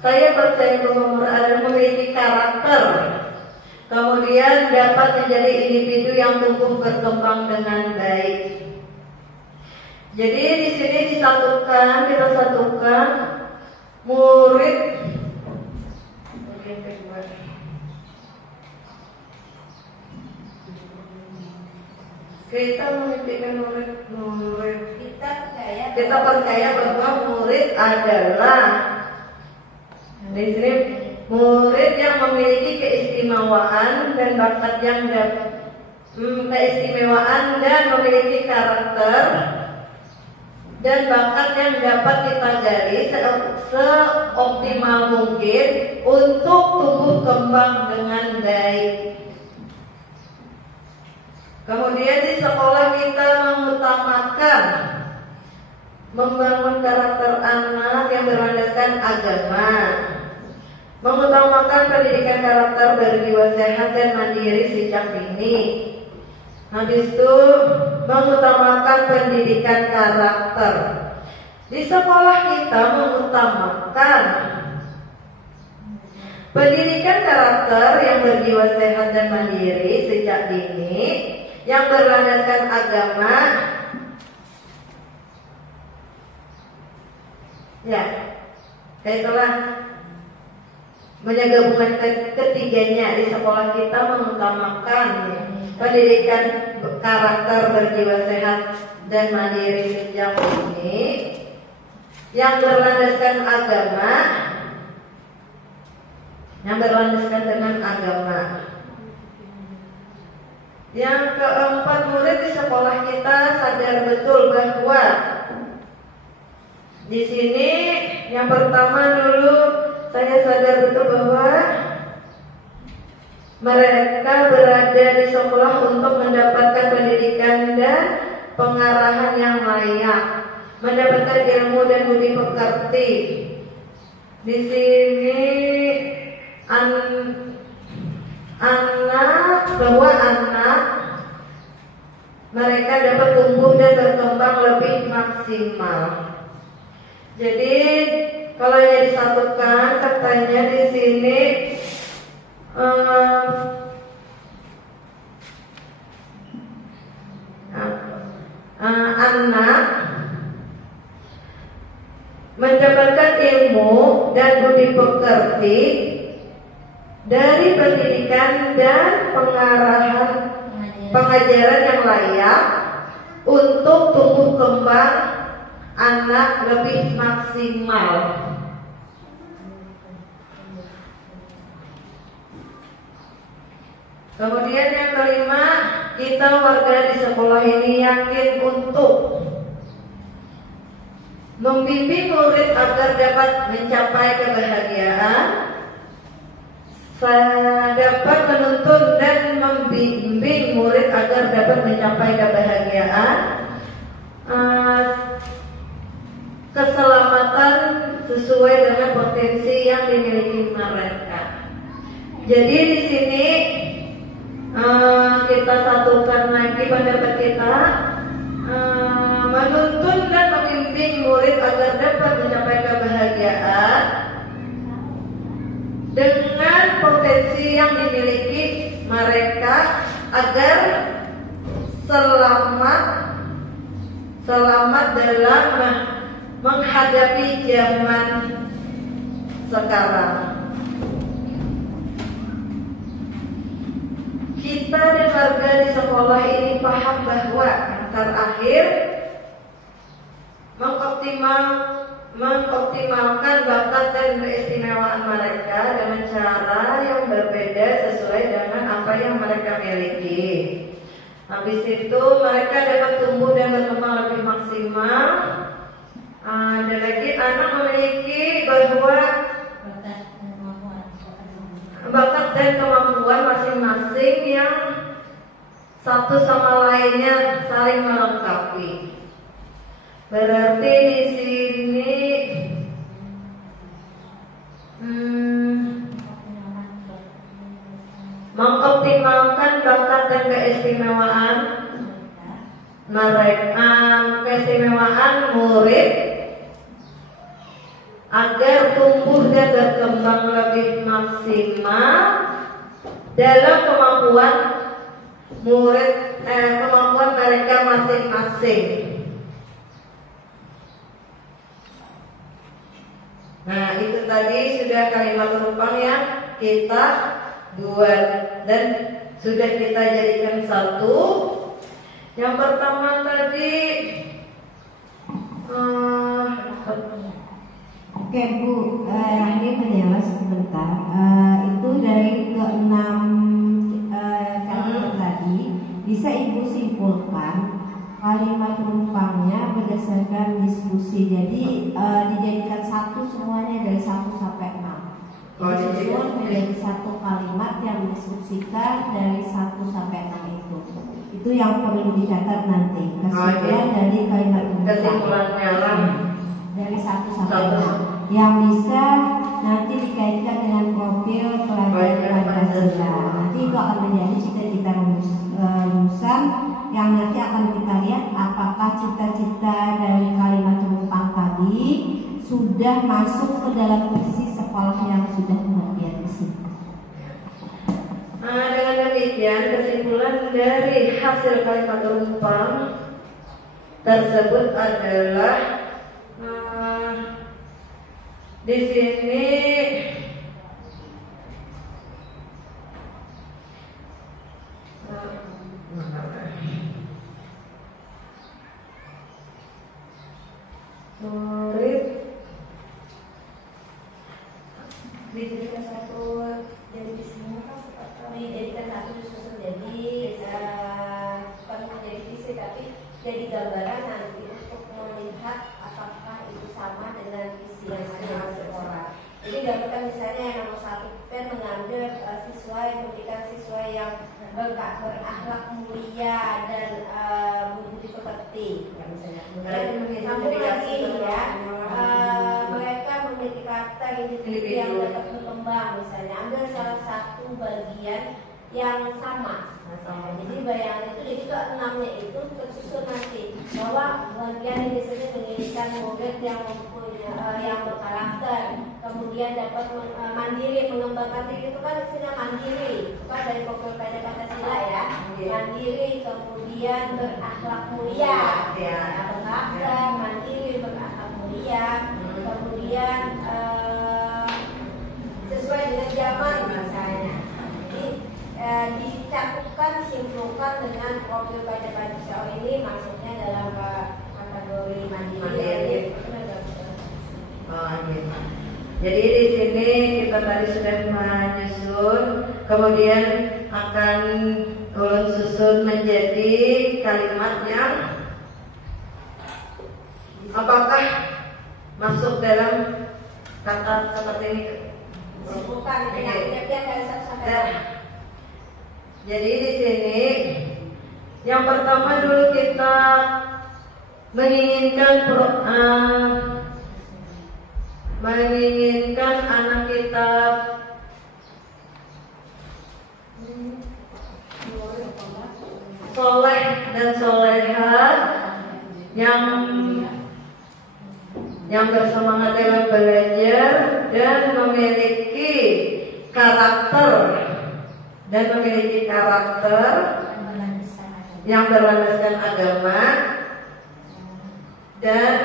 saya percaya bahwa murid adalah memiliki karakter, kemudian dapat menjadi individu yang tumbuh berkembang dengan baik. Jadi di sini kita satukan murid. Kita memimpikan murid. Kita percaya bahwa murid adalah di sini murid yang memiliki keistimewaan dan bakat yang keistimewaan dan memiliki karakter dan bakat yang dapat kita gali seoptimal mungkin untuk tumbuh kembang dengan baik. Kemudian di sekolah kita mengutamakan membangun karakter anak yang berlandaskan agama, mengutamakan pendidikan karakter berjiwa sehat dan mandiri sejak dini. Habis itu mengutamakan pendidikan karakter. Di sekolah kita mengutamakan pendidikan karakter yang berjiwa sehat dan mandiri sejak dini, yang berlandaskan agama. Ya, itulah menggabungkan ketiganya. Di sekolah kita mengutamakan pendidikan karakter berjiwa sehat dan mandiri sejak dini, yang berlandaskan agama, yang berlandaskan dengan agama. Yang keempat, murid di sekolah kita sadar betul bahwa di sini yang pertama dulu saya sadar betul bahwa mereka berada di sekolah untuk mendapatkan pendidikan dan pengarahan yang layak, mendapatkan ilmu dan budi pekerti. Di sini anak mereka dapat tumbuh dan berkembang lebih maksimal. Jadi kalau yang disatukan katanya di sini anak mendapatkan ilmu dan budi pekerti dari pendidikan dan pengajaran yang layak untuk tumbuh kembang anak lebih maksimal. Kemudian yang kelima, kita warga di sekolah ini yakin untuk membimbing murid agar dapat mencapai kebahagiaan, dapat menuntun dan membimbing murid agar dapat mencapai kebahagiaan, keselamatan sesuai dengan potensi yang dimiliki mereka. Jadi di sini kita satukan lagi pendapat kita membimbing murid agar dapat mencapai kebahagiaan dengan potensi yang dimiliki mereka agar selamat dalam menghadapi zaman sekarang. Kita dan warga di sekolah ini paham bahwa terakhir mengoptimalkan bakat dan keistimewaan mereka dengan cara yang berbeda sesuai dengan apa yang mereka miliki. Habis itu mereka dapat tumbuh dan berkembang lebih maksimal. Ada lagi anak memiliki bahwa bakat dan kemampuan masing-masing yang satu sama lainnya saling melengkapi. Berarti di sini mengoptimalkan bakat dan keistimewaan mereka, keistimewaan murid agar tumbuh dan berkembang lebih maksimal dalam kemampuan kemampuan mereka masing-masing. Nah, itu tadi sudah kalimat rumpang yang kita buat dan sudah kita jadikan satu. Yang pertama tadi Oke Bu, ini menjelas sebentar. Itu dari ke-6 kalimat tadi bisa Ibu simpulkan kalimat rumpangnya berdasarkan diskusi. Jadi dijadikan satu semuanya dari 1 sampai 6. Disusun menjadi satu kalimat yang didiskusikan dari 1 sampai 6 itu. Itu yang perlu dicatat nanti. Kesimpulan dari kalimat kesimpulannya dari 1 sampai 6 yang bisa nanti dikaitkan dengan profil pelajaran Pancasila. Nanti itu akan menjadi cita-cita rumusan yang nanti akan kita lihat apakah cita-cita dari kalimat rumpang tadi sudah masuk ke dalam isi sekolah yang sudah kemudian isi. Dengan demikian kesimpulan dari hasil kalimat rumpang tersebut adalah di sini murid dijadikan satu, jadi di sini dijadikan satu disusun jadi bukan menjadi visi tapi jadi gambaran nanti untuk melihat apakah itu sama dengan visi yang ada di sekolah. Jadi gambarkan misalnya yang nomor 1 kan mengambil siswa yang memberikan siswa yang berakhlak mulia dan budi pekerti, ya misalnya. Kemudian sambung lagi ya, mereka memiliki karakter individu yang dapat berkembang, misalnya ambil salah satu bagian yang sama. Jadi bayangan itu jadi ke-6-nya itu tersusun nanti bahwa bagian ini biasanya menginginkan murid yang mempunyai yang berkarakter, kemudian dapat mandiri, mengembangkan diri itu kan istilah mandiri, bukan dari profil pada Pancasila ya, mandiri, kemudian berakhlak mulia, berkarakter, mandiri, berakhlak mulia, kemudian sesuai dengan zaman misalnya. Dicakukan, simpulkan dengan profil pada Pancasila ini masuknya dalam kategori mandiri. Jadi di sini kita tadi sudah menyusun, kemudian akan ulun susun menjadi kalimat yang apakah masuk dalam kata seperti ini? Simpulkan yang dari 1 sampai 6. Jadi di sini yang pertama dulu kita menginginkan anak kita soleh dan solehah yang yang bersemangat dalam belajar dan memiliki karakter yang berlandaskan agama dan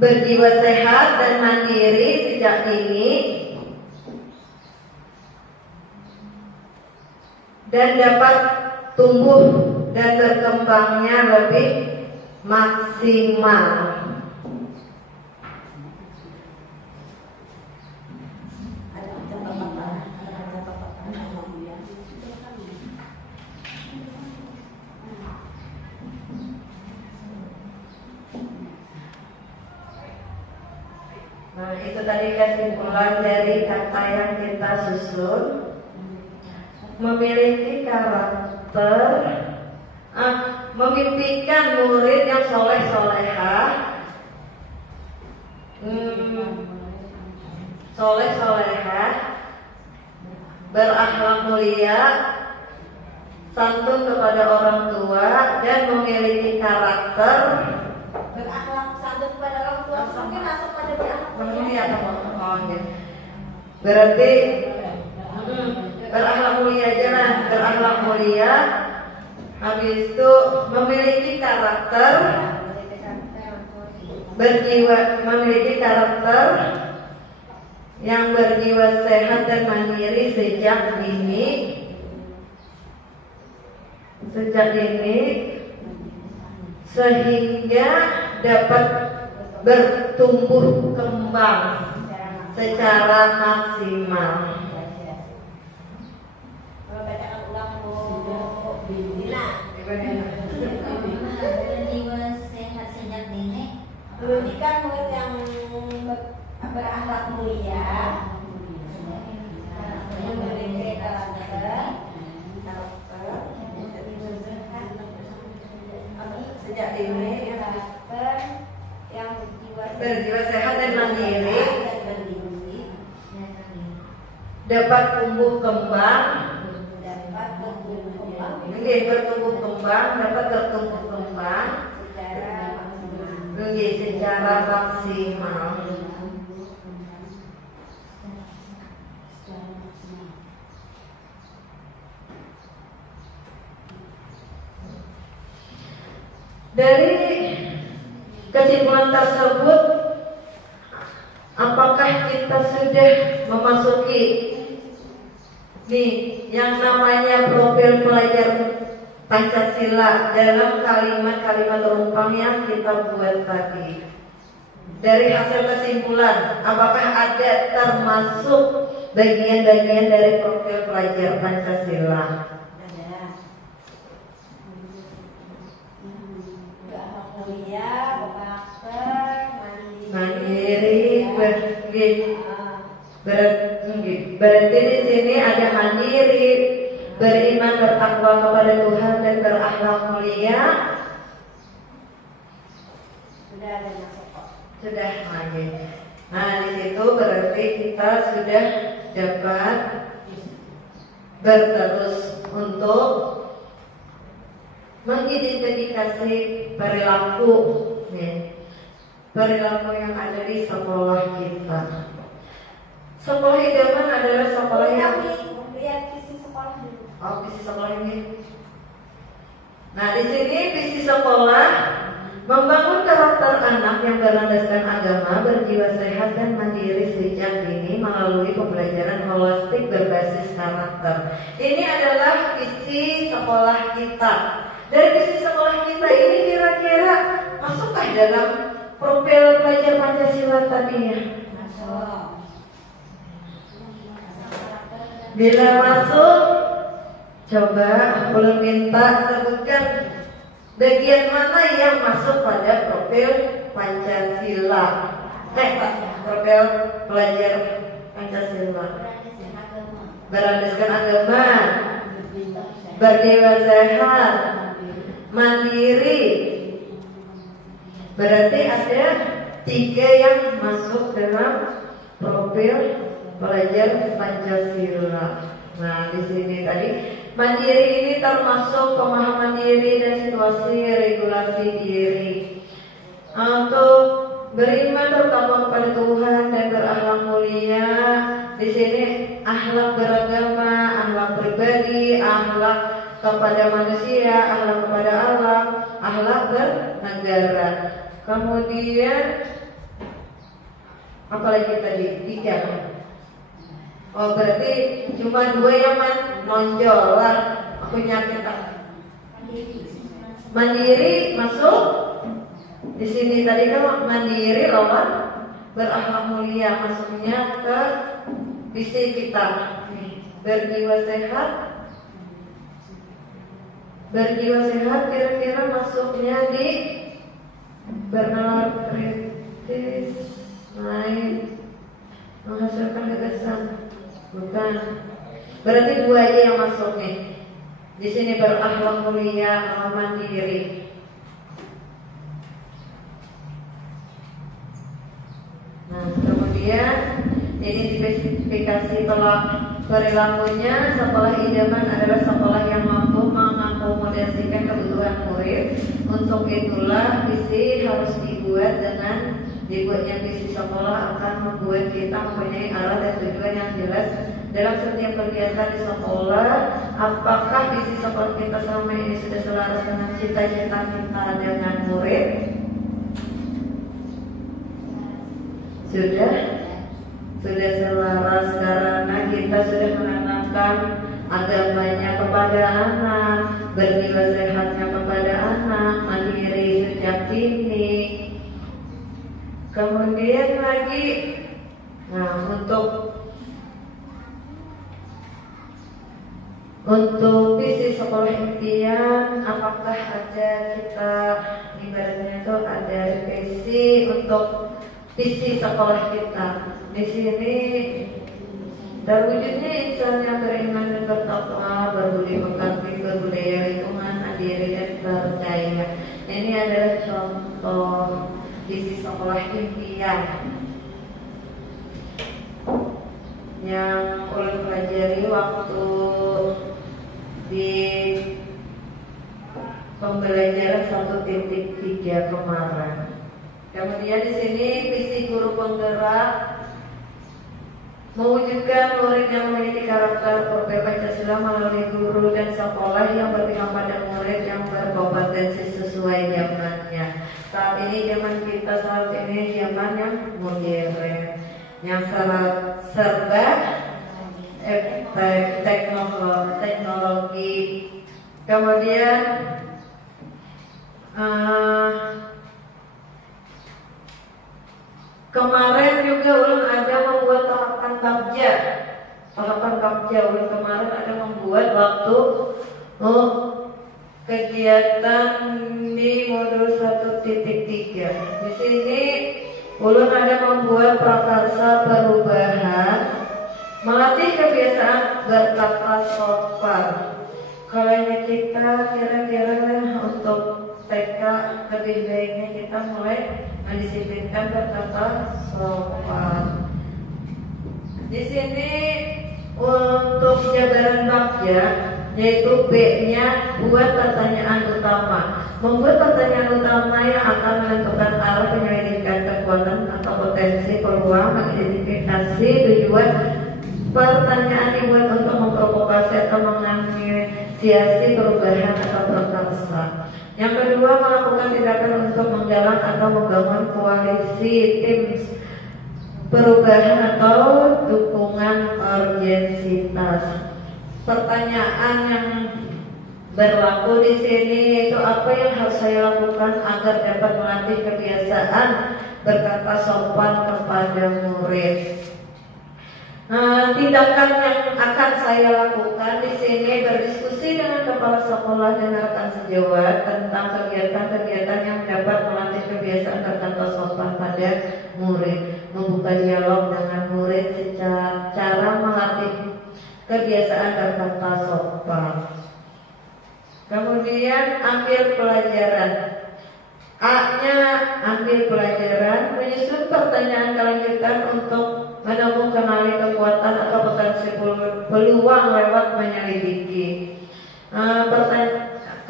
berjiwa sehat dan mandiri sejak dini dan dapat tumbuh dan berkembangnya lebih maksimal. Nah, itu tadi kesimpulan dari kata yang kita susun. Memiliki karakter, memimpikan murid yang soleh-solehah, berakhlak mulia, santun kepada orang tua, dan memiliki karakter Berakhlak santun kepada orang tua mungkin langsung pada berakhlak mulia. Berarti berakhlak mulia jalan, berakhlak mulia. Habis itu memiliki karakter, memiliki karakter yang berjiwa sehat dan mandiri sejak dini, sehingga dapat bertumbuh kembang secara maksimal. Berjiwa sehat sejak dini, pendidikan murid yang berakhlak mulia, memiliki karakter Sejak dini yang berjiwa sehat dan mandiri, dapat tumbuh kembang, dapat bertumbuh kembang secara maksimal. Dari kesimpulan tersebut, apakah kita sudah memasuki yang namanya profil pelajar Pancasila dalam kalimat-kalimat rumpang yang kita buat tadi? Dari hasil kesimpulan, apakah ada termasuk bagian-bagian dari profil pelajar Pancasila? Mandiri, berarti di sini ada mandiri, beriman, bertakwa kepada Tuhan dan berakhlak mulia. Sudah lagi. Nah, di situ berarti kita sudah dapat berterus untuk mengidentifikasi perilaku yang ada di sekolah kita. Sekolah idaman adalah sekolah yang lihat visi sekolah dulu. visi sekolah ini. Nah, di sini visi sekolah membangun karakter anak yang berlandaskan agama, berjiwa sehat dan mandiri sejak dini melalui pembelajaran holistik berbasis karakter. Ini adalah visi sekolah kita. Dari visi sekolah kita ini kira-kira masukkah dalam profil pelajar Pancasila tadi ya? Masuk. Bila masuk, coba boleh minta sebutkan bagian mana yang masuk pada profil Pancasila. Profil pelajar Pancasila. Berlandaskan agama, berjiwa sehat, mandiri. Berarti ada 3 yang masuk dalam profil pelajar Pancasila. Nah, di sini tadi Mandiri ini termasuk pemahaman diri dan situasi regulasi diri. Untuk beriman bertakwa kepada Tuhan dan berakhlak mulia. Di sini akhlak beragama, akhlak pribadi, akhlak kepada manusia, akhlak kepada Allah, akhlak bernegara. Kemudian apalagi tadi 3. Oh berarti cuma 2 yang menonjol lah. Aku nyatet. Mandiri masuk. Di sini tadi kan mandiri lawan berakhlak mulia, masuknya ke visi kita. Berjiwa sehat. Berjiwa sehat kira-kira masuknya di bernalar kritis, naik, menghasilkan gagasan. Bukan. Berarti 2 aja yang masuk nih. Di sini berakhlak mulia, mandiri. Nah, kemudian identifikasi perilakunya sekolah idaman adalah sekolah yang mampu mengakomodasikan kebutuhan murid. Untuk itulah visi harus dibuat. Dengan dibuatnya visi sekolah akan membuat kita mempunyai arah dan tujuan yang jelas dalam setiap kegiatan di sekolah. Apakah visi sekolah kita selama ini sudah selaras dengan cita-cita kita dengan murid? Sudah selaras karena kita sudah menanamkan agamanya kepada anak, berjiwa sehatnya kepada anak, mandiri sejak dini. Kemudian lagi, nah untuk visi sekolah impian, apakah ada kita ibaratnya itu ada visi untuk visi sekolah kita. Di sini terwujudnya insan yang beriman dan bertakwa, berbudi pekerti, berbudaya lingkungan, mandiri dan percaya. Ini adalah contoh visi sekolah impian yang ulun pelajari waktu di pembelajaran 1.3 kemarin. Kemudian di sini visi guru penggerak mewujudkan murid yang memiliki karakter profil Pancasila melalui guru dan sekolah yang berpihak pada murid yang berkompetensi sesuai zamannya. Saat ini zaman zaman yang modern, yang serba teknologi. Kemudian kemarin juga ulun ada membuat tahapan bagja. Ulun kemarin ada membuat waktu kegiatan di modul 1.3. Di sini ulun ada membuat prakarsa perubahan, melatih kebiasaan berkata sopan. Kalau kita kira-kira untuk TK lebih baiknya kita mulai mendisiplinkan berkata sopan. Di sini untuk jabaran bagja, yaitu B-nya buat pertanyaan utama. Membuat pertanyaan utama yang akan menentukan arah penyelidikan kekuatan atau potensi peluang, mengidentifikasi tujuan pertanyaan dibuat untuk memprovokasi atau menginisiasi perubahan atau prakarsa. Yang kedua, melakukan tindakan untuk menggalang atau membangun koalisi tim perubahan atau dukungan urgensitas. Pertanyaan yang berlaku di sini yaitu apa yang harus saya lakukan agar dapat melatih kebiasaan berkata sopan kepada murid. Tindakan yang akan saya lakukan di sini berdiskusi dengan kepala sekolah dan rekan sejawat tentang kegiatan-kegiatan yang dapat melatih kebiasaan berkata sopan pada murid, membuka dialog dengan murid secara cara melatih kebiasaan berkata sopan. Kemudian ambil pelajaran. A-nya ambil pelajaran, menyusun pertanyaan kelanjutan untuk menemukan kembali kekuatan atau potensi peluang lewat menyelidiki.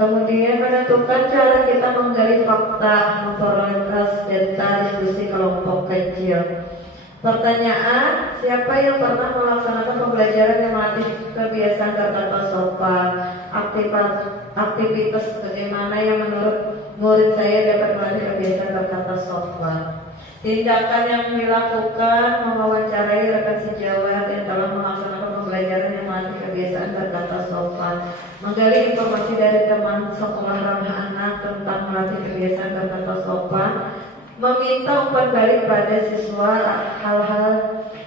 Kemudian menentukan cara kita menggali fakta, memprioritas data, diskusi kelompok kecil. Pertanyaan, siapa yang pernah melaksanakan pembelajaran yang melatih kebiasaan berkata sopan? Aktivitas bagaimana yang menurut murid saya dapat melatih kebiasaan berkata sopan? Tindakan yang dilakukan, mewawancarai rekan sejawat yang telah melaksanakan pembelajaran yang melatih kebiasaan berkata sopan, menggali informasi dari teman sekolah ramah anak tentang melatih kebiasaan berkata sopan, meminta umpan balik pada siswa hal-hal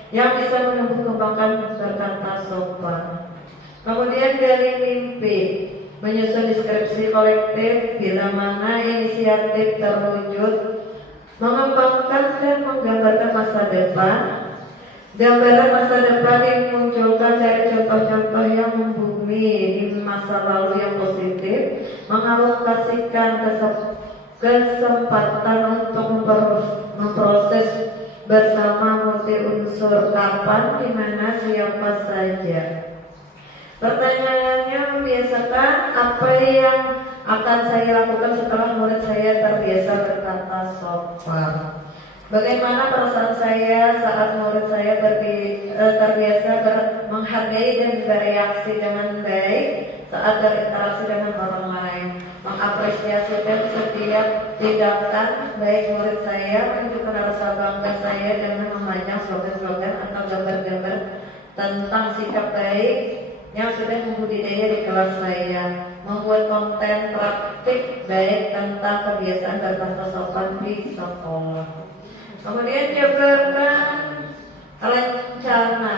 yang bisa menumbuh kembangkan berkata sopan. Kemudian gali mimpi, menyusun deskripsi kolektif bila mana inisiatif terwujud, mengembangkan dan menggambarkan masa depan. Gambaran masa depan dimunculkan dari contoh-contoh yang membumi di masa lalu yang positif, mengalokasikan kesempatan untuk memproses bersama multi unsur kapan, di mana, siapa saja. Pertanyaannya membiasakan apa yang akan saya lakukan setelah murid saya terbiasa berkata sopan. Bagaimana perasaan saya saat murid saya terbiasa menghargai dan bereaksi dengan baik saat berinteraksi dengan orang lain, mengapresiasi setiap tindakan baik murid saya, menunjukkan rasa bangga saya dengan memajang slogan-slogan atau gambar-gambar tentang sikap baik yang sudah membudidaya di kelas saya, membuat konten praktik baik tentang kebiasaan berkata sopan di sekolah. Kemudian jabarkan rencana.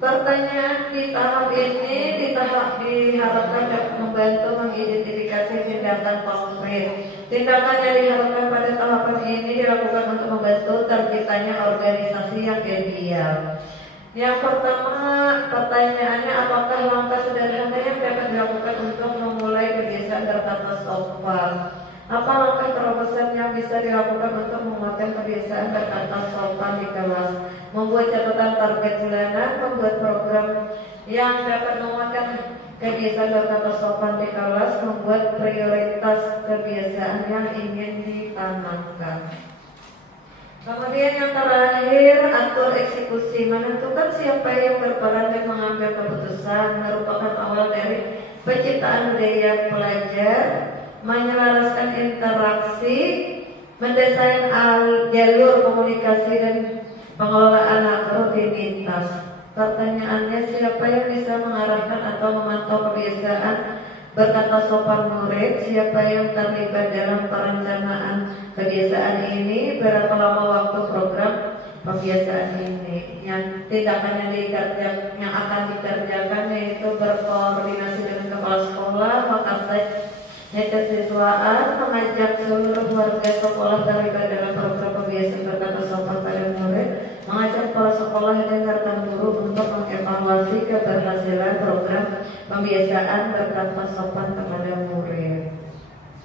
Pertanyaan di tahap ini diharapkan dapat membantu mengidentifikasi tindakan konkret. Tindakan yang diharapkan pada tahapan ini dilakukan untuk membantu terciptanya organisasi yang ideal. Yang pertama, pertanyaannya, apakah langkah sederhana yang dapat dilakukan untuk memulai kebiasaan berkata sopan? Apa langkah terobosan yang bisa dilakukan untuk menguatkan kebiasaan berkata sopan di kelas? Membuat catatan target bulanan, membuat program yang dapat menguatkan kebiasaan berkata sopan di kelas, membuat prioritas kebiasaan yang ingin ditanamkan. Kemudian yang terakhir, atur eksekusi, menentukan siapa yang berperan dan mengambil keputusan merupakan awal dari penciptaan budaya pelajar, menyelaraskan interaksi, mendesain jalur komunikasi dan pengelolaan rutinitas. Pertanyaannya, siapa yang bisa mengarahkan atau memantau kebiasaan berkata sopan murid? Siapa yang terlibat dalam perencanaan kebiasaan ini? Berapa lama waktu program kebiasaan ini? Yang tindakan yang akan dikerjakan yaitu berkoordinasi dengan kepala sekolah, mengkaji kesiswaan, mengajak seluruh warga sekolah terlibat dalam program kebiasaan berkata sopan pada murid, mengajak kepala sekolah dan rekan guru untuk mengevaluasi keberhasilan program pembiasaan berkata sopan kepada murid.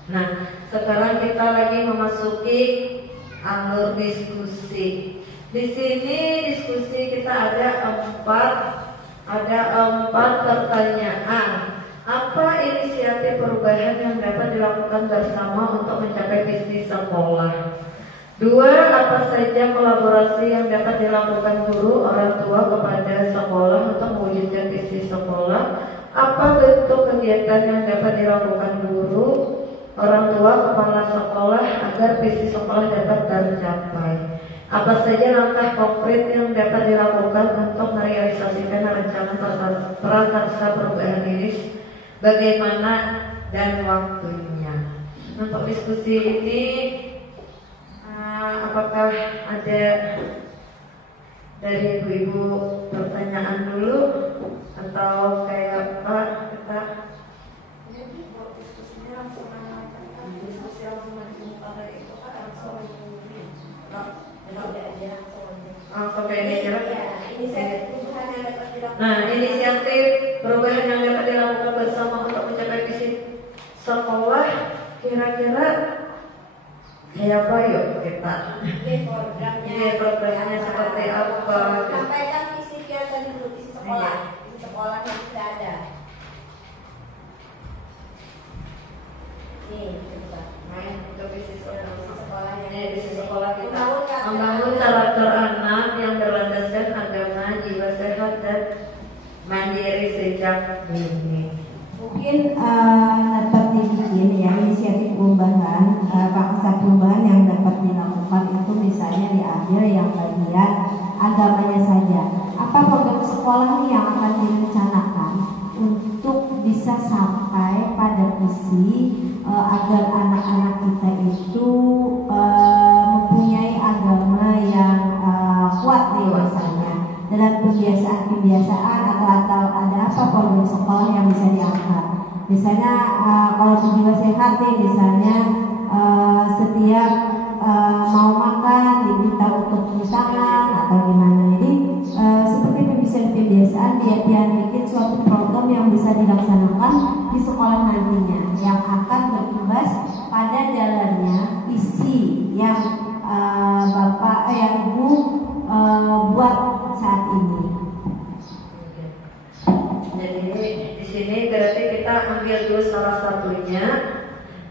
Nah, sekarang kita lagi memasuki alur diskusi. Di sini diskusi kita ada empat pertanyaan. Apa inisiatif perubahan yang dapat dilakukan bersama untuk mencapai visi sekolah? 2. Apa saja kolaborasi yang dapat dilakukan guru, orang tua kepada sekolah untuk mewujudkan visi sekolah? Apa bentuk kegiatan yang dapat dilakukan guru, orang tua, kepala sekolah agar visi sekolah dapat tercapai? Apa saja langkah konkret yang dapat dilakukan untuk merealisasikan rencana prakarsa perubahan ini? Bagaimana dan waktunya? Untuk diskusi ini, apakah ada dari ibu-ibu pertanyaan dulu atau kayak apa kita? Jadi buat diskusinya langsung diskusi langsung pada itu kan langsung inisiatif perubahan yang dapat dilakukan bersama untuk mencapai visi sekolah, kira-kira kayak apa yuk kita? Programnya seperti apa? Sampaikan visi kita dulu, visi sekolah, visi sekolah yang sudah ada. mungkin dapat dibikin ya inisiatif perubahan, paksa perubahan yang dapat dilakukan itu misalnya diambil yang bagian agamanya saja. Apa program sekolah nih yang akan direncanakan untuk bisa sampai pada visi agar anak-anak kita itu mempunyai agama yang kuat dewasanya dalam kebiasaan atau ada apa program sekolah yang bisa diangkat. Misalnya kalau berjiwa sehat nih, misalnya setiap mau makan diminta untuk cuci tangan atau gimana. Jadi seperti kebiasaan dia bikin suatu program yang bisa dilaksanakan di sekolah nantinya yang akan berimbas pada jalannya visi yang bapak yang ibu buat saat ini. Jadi di sini berarti kita ambil dulu salah satunya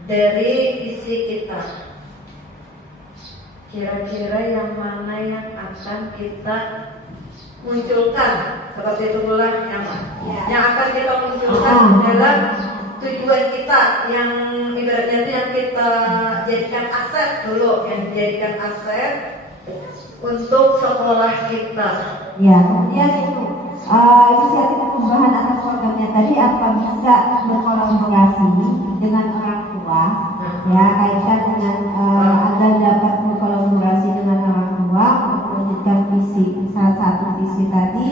dari visi kita. Kira-kira yang mana yang akan kita munculkan, seperti itulah yang akan kita munculkan dalam tujuan kita yang ibaratnya itu yang kita jadikan aset dulu, yang dijadikan aset untuk sekolah kita. Ya, kemudian itu inisiatif perubahan atas programnya tadi apa bisa berkolaborasi dengan orang tua, ya kaitkan dengan agar dapat berkolaborasi dengan orang tua untuk mewujudkan visi, salah satu visi tadi,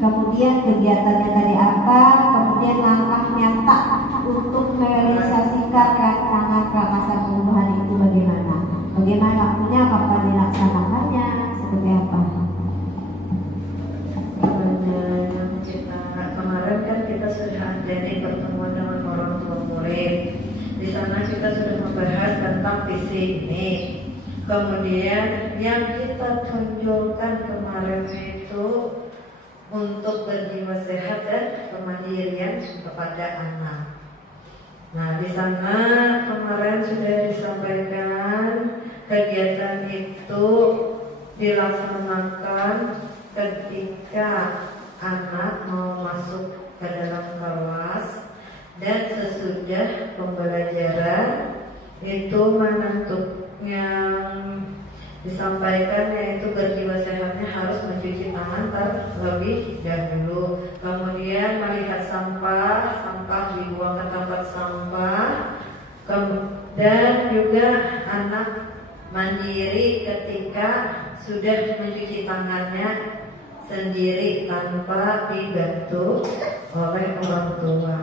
kemudian kegiatannya tadi apa, kemudian langkah nyata untuk merealisasikan rancangan prakarsana perubahan itu bagaimana waktunya, kapan dilaksanakannya, seperti apa. Kemarin kan kita sudah jadi pertemuan dengan orang tua murid. Di sana kita sudah membahas tentang visi ini. Kemudian yang kita tunjukkan kemarin itu untuk berjiwa sehat dan kemandirian kepada anak. Nah, di sana kemarin sudah disampaikan kegiatan itu dilaksanakan ketika anak mau masuk ke dalam kelas dan sesudah pembelajaran itu menentuk yang disampaikan yaitu berjiwa sehatnya harus mencuci tangan terlebih dahulu, kemudian melihat sampah dibuang ke tempat sampah, dan juga anak mandiri ketika sudah mencuci tangannya sendiri tanpa dibantu oleh orang tua.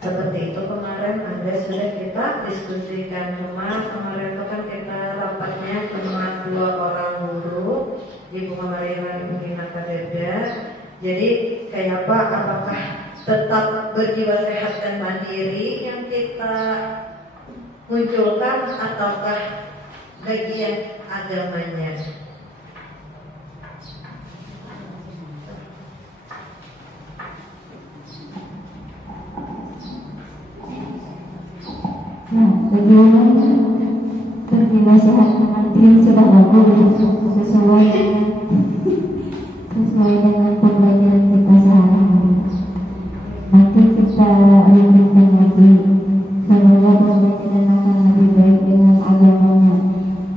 Seperti itu kemarin sudah kita diskusikan. Kemarin itu kan kita rapatnya cuma 2 orang guru, Ibu Mamarina, Ibu Minaka Deda. Jadi kayak apa? Apakah tetap berjiwa sehat dan mandiri yang kita munculkan ataukah bagian agamanya? Nah, bagaimana berjiwa sehat nanti sudah bagus sesuai dengan pembelajaran kita sehari-hari. Nanti kita lanjutkan lagi. Semoga pembelajaran akan lebih baik dengan agamanya.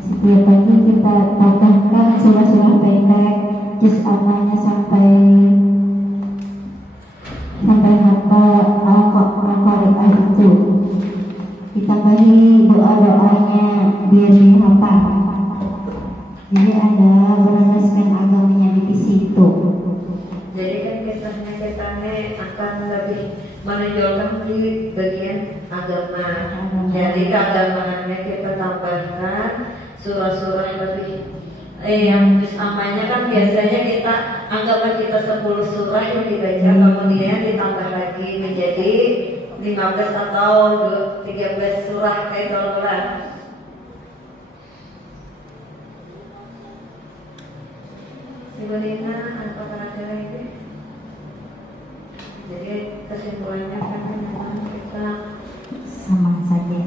Setiap pagi kita tambahkan surah-surah pendek, juz amalnya sampai hafal Al-Qari'ah itu. Ditambahi doa-doanya biar dihafal. Jadi ada berlandaskan agamanya di situ. Jadi kan kisahnya kita akan lebih menonjolkan di bagian agama. Jadi keagamaannya kita tambahkan surah-surah lebih. Yang juz amalnya kan biasanya kita anggapan kita 10 surah yang dibaca, kemudian ditambah lagi menjadi 15 atau 13 surah kayak dolar. Ibu Lina, apakah ada lagi? Jadi kesimpulannya kan memang kita Sama saja.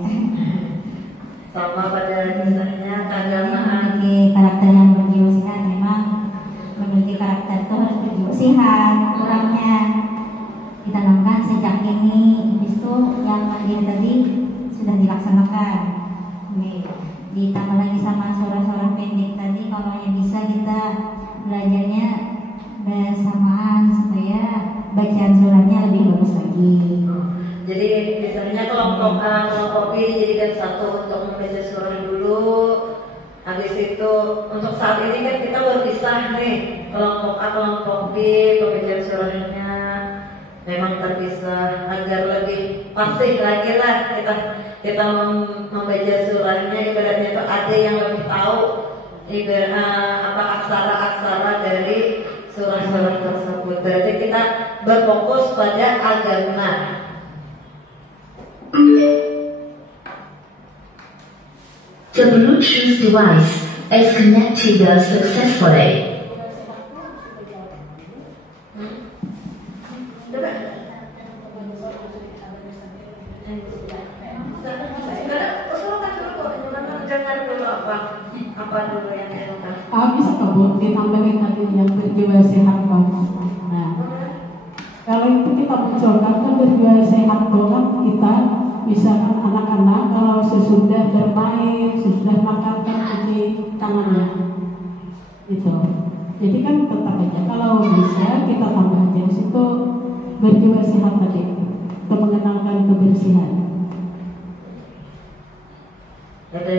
sama pada kisahnya keagamaan. Karakter yang berjiwa sehat memang memiliki karakter itu harus berjiwa sehat. Kurangnya ditanamkan sejak ini, itu yang tadi sudah dilaksanakan. Nih, ditambah lagi sama surah-surah pendek tadi, kalau yang bisa kita belajarnya bersamaan supaya bacaan surahnya lebih bagus lagi. Jadi misalnya kelompok B dijadikan satu untuk membaca surah dulu. Habis itu untuk saat ini kan kita berpisah nih, kelompok A, kelompok B, pembacaan surahnya memang terpisah agar lebih pasti lagi lah kita membaca surahnya. Ibaratnya itu ada yang lebih tahu aksara-aksara dari surah-surah tersebut. Berarti kita berfokus pada agama. The Bluetooth device is connected successfully. Apa dulu yang dilakukan? Bisa kabur ditambahin tadi yang berjiwa sehat banget. Nah, kalau itu kita mencoba kan berjiwa sehat banget, kita misalkan anak-anak kalau sesudah bermain, sesudah makan kan cuci tangannya, itu. Jadi kan tetap aja kalau bisa kita tambah aja di situ berjiwa sehat tadi, untuk mengenalkan kebersihan. Jadi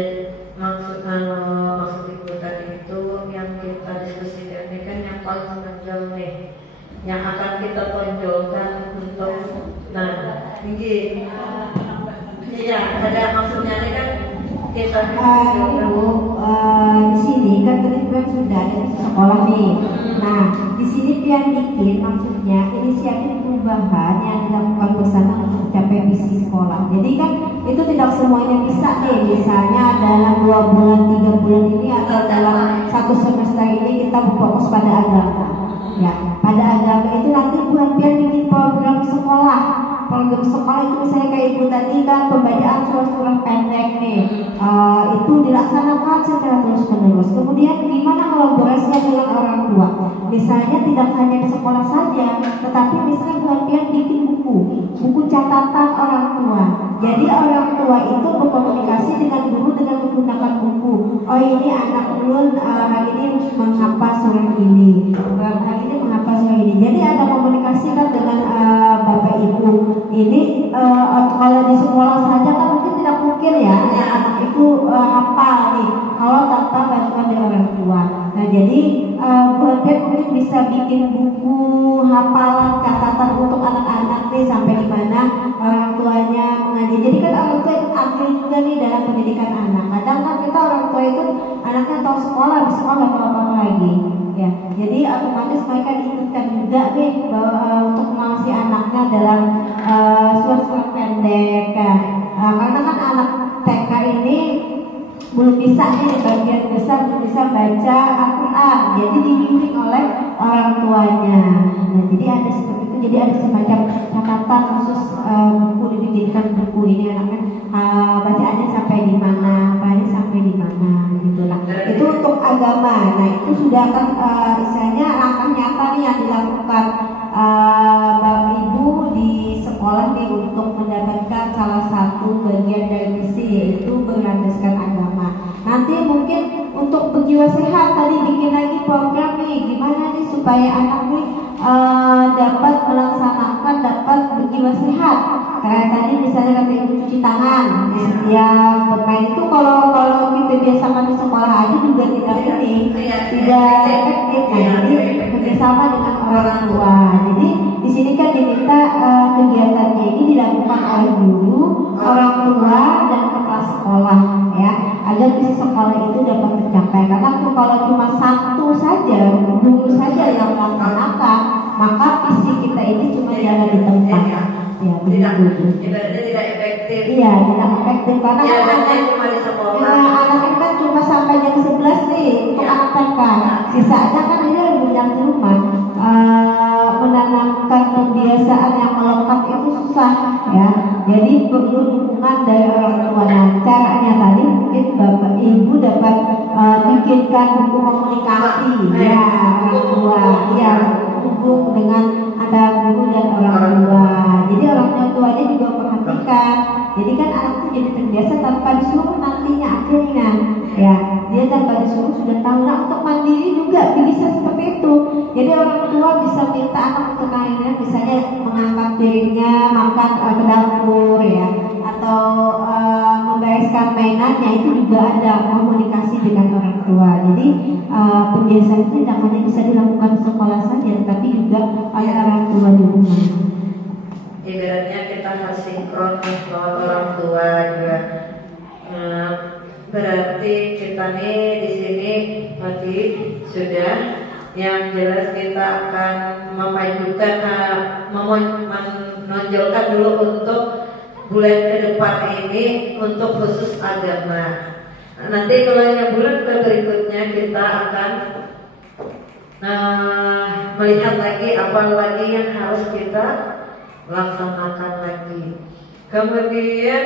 maksud ibu tadi itu yang kita diskusikan ini kan yang paling menonjol nih, yang akan kita tonjolkan untuk tinggi. Iya, ada maksudnya ini kan kita di sini kan tadi kan sudah ada di sekolah nih. Nah, di sini yang bikin maksudnya inisiatif perubahan yang dilakukan bersama untuk mencapai visi sekolah. Jadi kan itu tidak semuanya bisa nih. Misalnya dalam 2 bulan, 3 bulan ini atau dalam 1 semester ini kita berfokus pada agama. Ya, pada agama itu nanti buat biar bikin program sekolah. Program sekolah itu misalnya kayak ibu tadi kan pembacaan surah-surah pendek nih, itu dilaksanakan secara terus-menerus. Kemudian gimana kolaborasinya dengan orang tua? Misalnya tidak hanya di sekolah saja, tetapi misalnya buat bikin buku catatan orang tua. Jadi orang tua itu berkomunikasi dengan guru dengan menggunakan buku. Oh ini anak ulun hari ini menghafal surah ini, hari ini menghafal surah ini. Jadi ada komunikasi kan dengan bapak ibu. Ini kalau di sekolah saja kan mungkin tidak mungkin ya anak itu hafal nih kalau tanpa bantuan dari orang tua. Nah jadi buatnya mungkin bisa bikin buku hafalan catatan untuk anak-anak nih sampai di mana orang tuanya mengaji. Jadi kan orang tua itu aktif juga nih dalam pendidikan anak. Kadang kan kita orang tua itu anaknya tahu sekolah, di sekolah nggak apa-apa lagi. Ya, jadi otomatis mereka diikutkan juga nih untuk mengawasi anaknya dalam surah-surah pendek kan. Karena kan anak TK ini belum bisa nih bagian besar belum bisa baca Al-Quran, jadi dibimbing oleh orang tuanya. Nah, jadi ada seperti itu, jadi ada semacam catatan khusus buku dijadikan buku ini anaknya bacaannya sampai di mana, bacaannya sampai di mana gitulah. Itu untuk agama. Nah itu sudah kan misalnya langkah nyata nih yang dilakukan Bapak Ibu di sekolah nih untuk mendapatkan salah satu bagian dari misi, yaitu berlandaskan agama. Nanti mungkin untuk berjiwa sehat tadi bikin lagi program nih, gimana nih supaya anak nih dapat melaksanakan, dapat berjiwa sehat. Kayak tadi misalnya kata ibu cuci tangan, ya bermain itu kalau kita biasakan di sekolah aja juga tidak efektif. Nah, jadi bekerjasama dengan orang tua. Jadi di sini kan diminta kegiatannya ini dilakukan oleh guru, orang tua dan kepala sekolah ya, agar visi sekolah itu dapat tercapai. Karena kalau cuma satu saja, guru saja yang melaksanakan, maka visi kita ini cuma jalan di tempat. Ya, ibaratnya tidak efektif. Iya, tidak efektif karena ya, anak cuma di sekolah. Anak ini kan cuma sampai jam 11 nih untuk anak TK. Sisanya kan ini yang di rumah. Menanamkan kebiasaan yang melekat itu susah ya. Jadi perlu dukungan dari orang tua. Nah, caranya tadi mungkin bapak ibu dapat bikinkan buku komunikasi ya orang tua, ya hubung dengan ada guru dan orang tua. Jadi orang tuanya juga perhatikan jadi terbiasa tanpa disuruh nantinya akhirnya ya dia tanpa disuruh sudah tahu. Nah untuk mandiri juga bisa seperti itu. Jadi orang tua bisa minta anak untuk lainnya, misalnya mengangkat piringnya, makan ke dapur ya, atau membereskan mainannya, itu juga ada komunikasi dengan orang tua. Jadi pembiasaan itu tidak hanya bisa dilakukan di sekolah saja, tapi juga oleh orang tua di rumah. Ibaratnya kita harus sinkron sama orang tua juga. Berarti kita nih di sini tadi sudah yang jelas kita akan memajukan, menonjolkan dulu untuk bulan ke depan ini untuk khusus agama. Nanti kalau yang bulan berikutnya kita akan melihat lagi apa lagi yang harus kita laksanakan lagi. Kemudian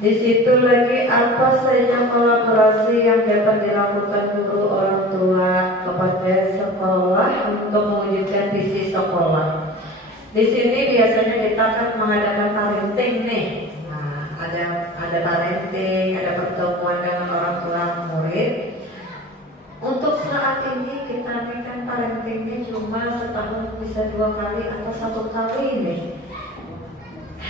di situ lagi apa saja kolaborasi yang dapat dilakukan guru orang tua kepada sekolah untuk mewujudkan visi sekolah. Di sini biasanya kita akan mengadakan parenting nih. Nah, ada parenting, ada pertemuan dengan orang tua murid. Untuk saat ini kita kan parentingnya cuma setahun bisa 2 kali atau 1 kali nih.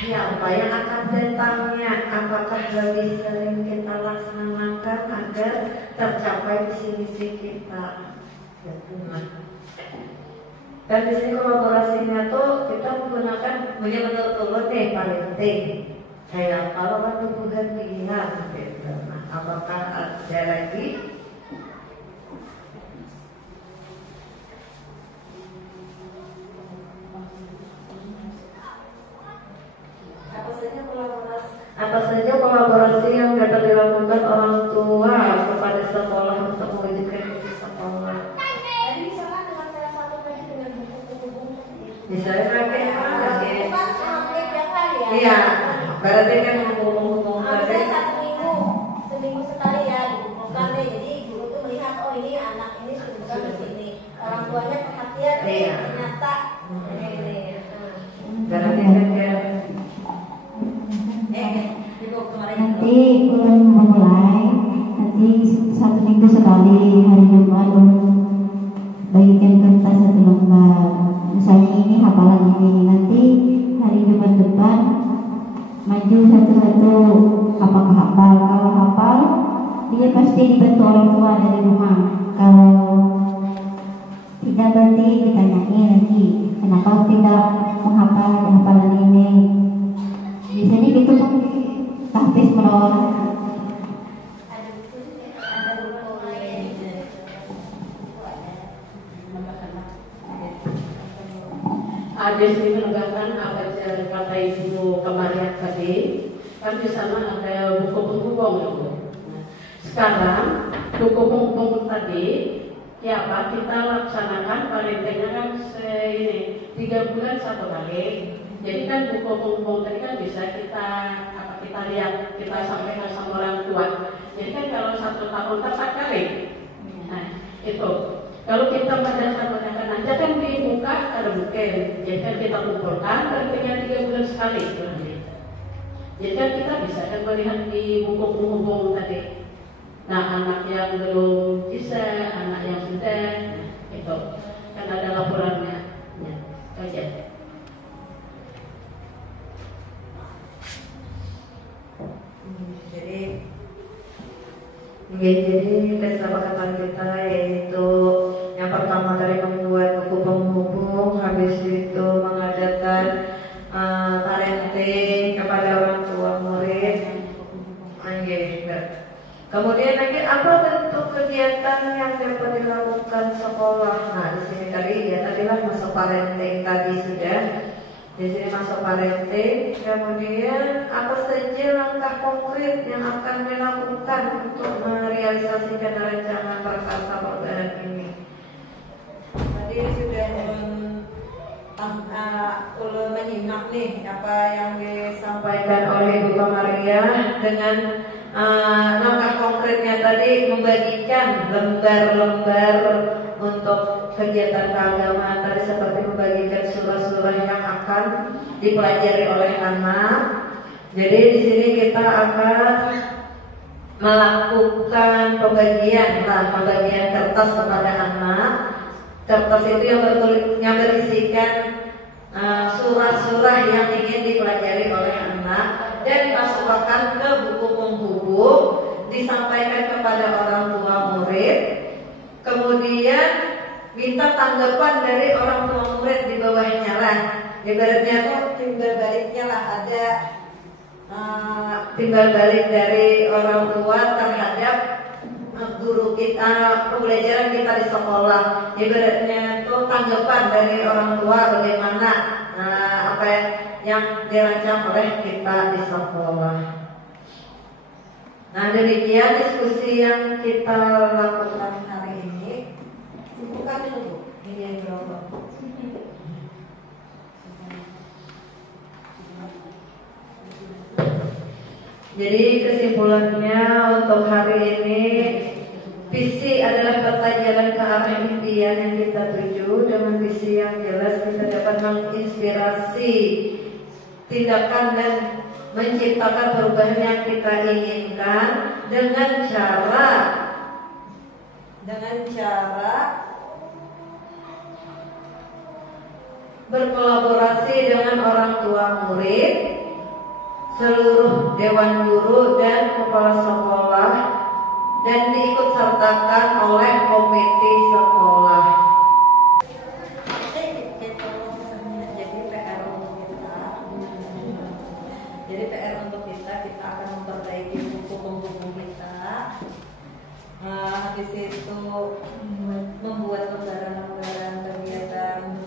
Ya, apa yang akan datangnya, apakah lebih sering kita laksanakan agar tercapai visi-misi kita. Dan di sini kolaborasinya tuh kita menggunakan benar-benar turun nih parenting. Kayak kalau kan hubungan pilihan gitu. Nah, apakah ada lagi? Apa saja kolaborasi yang dapat dilakukan orang tua kepada sekolah untuk mewujudkan visi sekolah? Jadi misalkan dengan salah satu tadi dengan buku-buku. Misalnya pakai apa? Ya. Iya, berarti kan buku-buku tadi. Misalnya seminggu sekali ya dibukukan deh. Jadi guru tuh melihat oh ini anak ini sudah ke sini. Orang tuanya perhatian ternyata ini. Berarti kan Nanti ulun memulai nanti 1 minggu sekali hari Jumat bagikan kertas 1 lembar. Misalnya ini hafalan ini, nanti hari Jumat depan maju satu-satu apakah hafal. Kalau hafal dia pasti dibantu orang tua dari rumah. Kalau tidak berarti ditanyain lagi kenapa tidak menghafal hafalan ini. Biasanya gitu kan tahfiz menolong. Ada sini menegakkan apa yang kata Ibu kemarin tadi, kan di sana ada buku penghubung itu. Nah, sekarang buku penghubung tadi, ya Pak, kita laksanakan parentingnya kan ini 3 bulan 1 kali. Jadi kan buku penghubung tadi kan bisa kita lihat, kita sampaikan sama orang tua. Jadi kan kalau 1 tahun 4 kali. Nah itu. Kalau kita mengadakan aja kan dibuka ada mungkin. Jadi kan kita kumpulkan parentingnya 3 bulan sekali. Jadi kan kita bisa kan melihat di buku penghubung tadi. Nah anak yang belum bisa, anak yang sudah, itu kan ada laporannya. Ya, aja. Jadi kesepakatan kita yaitu yang pertama tadi membuat buku penghubung, habis itu mengadakan parenting kepada orang tua murid. Kemudian lagi apa bentuk kegiatan yang dapat dilakukan sekolah? Nah di sini tadi ya tadilah masuk parenting tadi sudah. Di sini masuk parenting, kemudian apa saja langkah konkret yang akan dilakukan untuk merealisasikan rencana Prakarsa Perbanan ini? Tadi sudah ulun menyimak nih apa yang disampaikan oleh Ibu Maria dengan langkah konkretnya tadi membagikan lembar-lembar untuk kegiatan keagamaan tadi seperti membagikan surah-surah yang akan dipelajari oleh anak. Jadi di sini kita akan melakukan pembagian kertas kepada anak. Kertas itu yang berisikan surah-surah yang ingin dipelajari oleh anak dan dimasukkan ke buku pembuku, disampaikan kepada orang tua murid, kemudian minta tanggapan dari orang tua murid di bawahnya lah. Ibaratnya tuh timbal baliknya lah, ada timbal balik dari orang tua terhadap guru kita, pembelajaran kita di sekolah. Ibaratnya itu tanggapan dari orang tua bagaimana apa yang dirancang oleh kita di sekolah. Nah, demikian diskusi yang kita lakukan hari ini. Bukan dulu, ini yang berapa? Jadi kesimpulannya untuk hari ini, visi adalah peta jalan ke arah impian yang kita tuju. Dengan visi yang jelas kita dapat menginspirasi tindakan dan menciptakan perubahan yang kita inginkan dengan cara berkolaborasi dengan orang tua murid, seluruh dewan guru dan kepala sekolah, dan diikut sertakan oleh komite sekolah. Jadi PR untuk kita akan memperbaiki buku-buku kita. Habis itu membuat lembaran-lembaran kegiatan